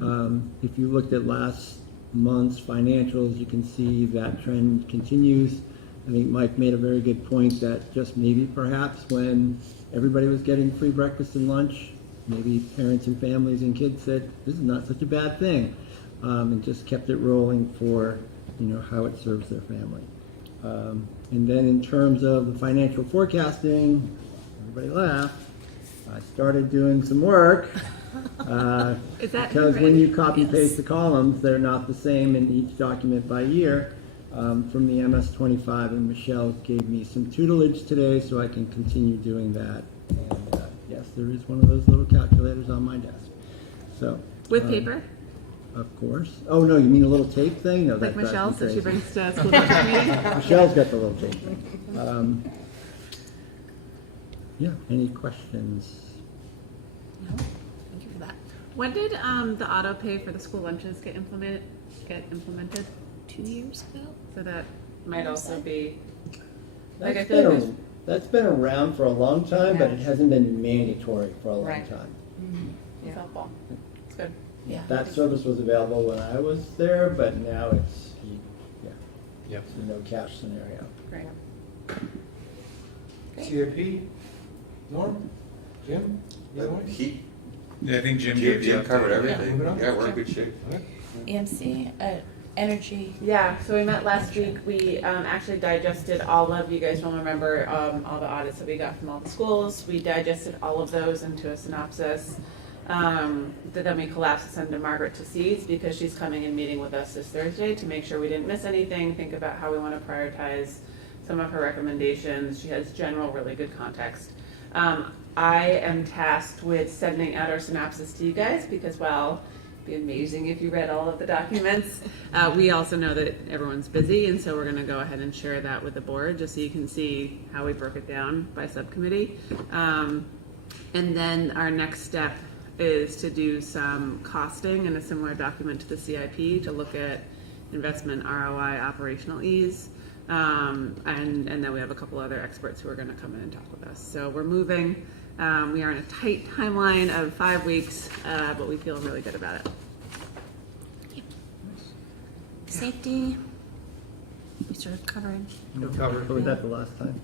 If you looked at last month's financials, you can see that trend continues. I think Mike made a very good point that just maybe perhaps when everybody was getting free breakfast and lunch, maybe parents and families and kids said, this is not such a bad thing, and just kept it rolling for how it serves their family. And then in terms of the financial forecasting, everybody laughed. I started doing some work. Is that because when you copy Yes. paste the columns, they're not the same in each document by year. From the MS-25, and Michelle gave me some tutelage today, so I can continue doing that. And yes, there is one of those little calculators on my desk. So With paper? of course. Oh no, you mean a little tape thing? No, Like that drives me Michelle, so she crazy. brings to school budget meeting? Michelle's got the little tape thing. Yeah. Any questions? No? Thank you for that. When did the auto pay for the school lunches get implemented? 2 years ago? So that might also be like I That's feel like been, there's that's been around for a long time, but it hasn't been mandatory for a long Right. time. it's helpful. It's good. Yeah. That service was available when I was there, but now it's, Yep. it's a no cash scenario. Great. CIP? Norm? Jim? The other way? Yeah, I think Jim gave the covered update. everything. moving on. Yeah, we're in good shape. EMC, energy. Yeah, so we met last week. We actually digested all of, you guys will remember, all the audits that we got from all the schools. We digested all of those into a synopsis. Then we collapsed and sent to Margaret to C's because she's coming and meeting with us this Thursday to make sure we didn't miss anything, think about how we want to prioritize some of her recommendations. She has general, really good context. I am tasked with sending out our synopsis to you guys because, well, it'd be amazing if you read all of the documents. We also know that everyone's busy, and so we're going to go ahead and share that with the board just so you can see how we broke it down by subcommittee. And then our next step is to do some costing in a similar document to the CIP to look at investment ROI, operational ease. And then we have a couple other experts who are going to come in and talk with us. So we're moving. We are in a tight timeline of 5 weeks, but we feel really good about it. Safety, we sort of covered. Covered that the last time.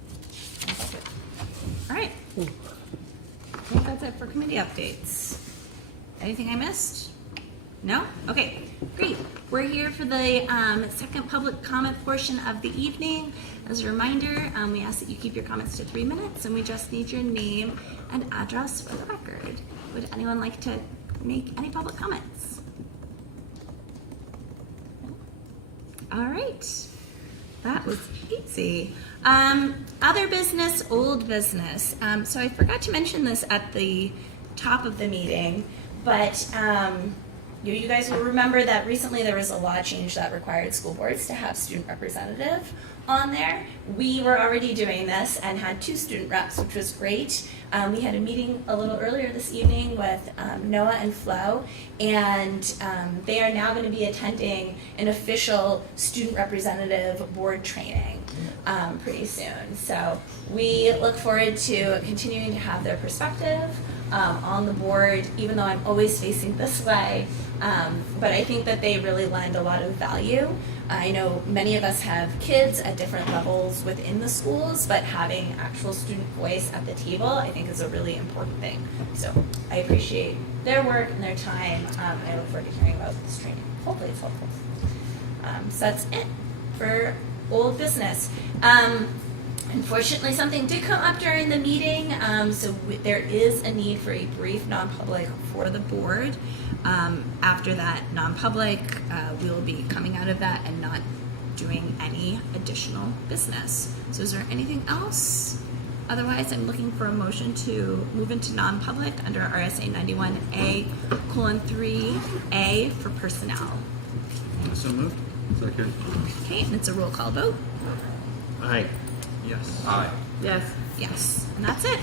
All right. I think that's it for committee updates. Anything I missed? No? Okay, great. We're here for the second public comment portion of the evening. As a reminder, we ask that you keep your comments to 3 minutes, and we just need your name and address for the record. Would anyone like to make any public comments? All right. That was easy. Other business, old business. So I forgot to mention this at the top of the meeting, but you guys will remember that recently there was a law change that required school boards to have student representative on there. We were already doing this and had 2 student reps, which was great. We had a meeting a little earlier this evening with Noah and Flo, and they are now going to be attending an official student representative board training pretty soon. So we look forward to continuing to have their perspective on the board, even though I'm always facing this way. But I think that they really lend a lot of value. I know many of us have kids at different levels within the schools, but having actual student voice at the table, I think, is a really important thing. So I appreciate their work and their time. I look forward to hearing about this training. Hopefully it's helpful. So that's it for old business. Unfortunately, something did come up during the meeting, so there is a need for a brief non-public for the board. After that non-public, we will be coming out of that and not doing any additional business. So is there anything else? Otherwise, I'm looking for a motion to move into non-public under RSA 91A:3A for personnel. So moved. Second. Okay, and it's a roll call vote. Aye. Yes. Aye. Yes. Yes, and that's it.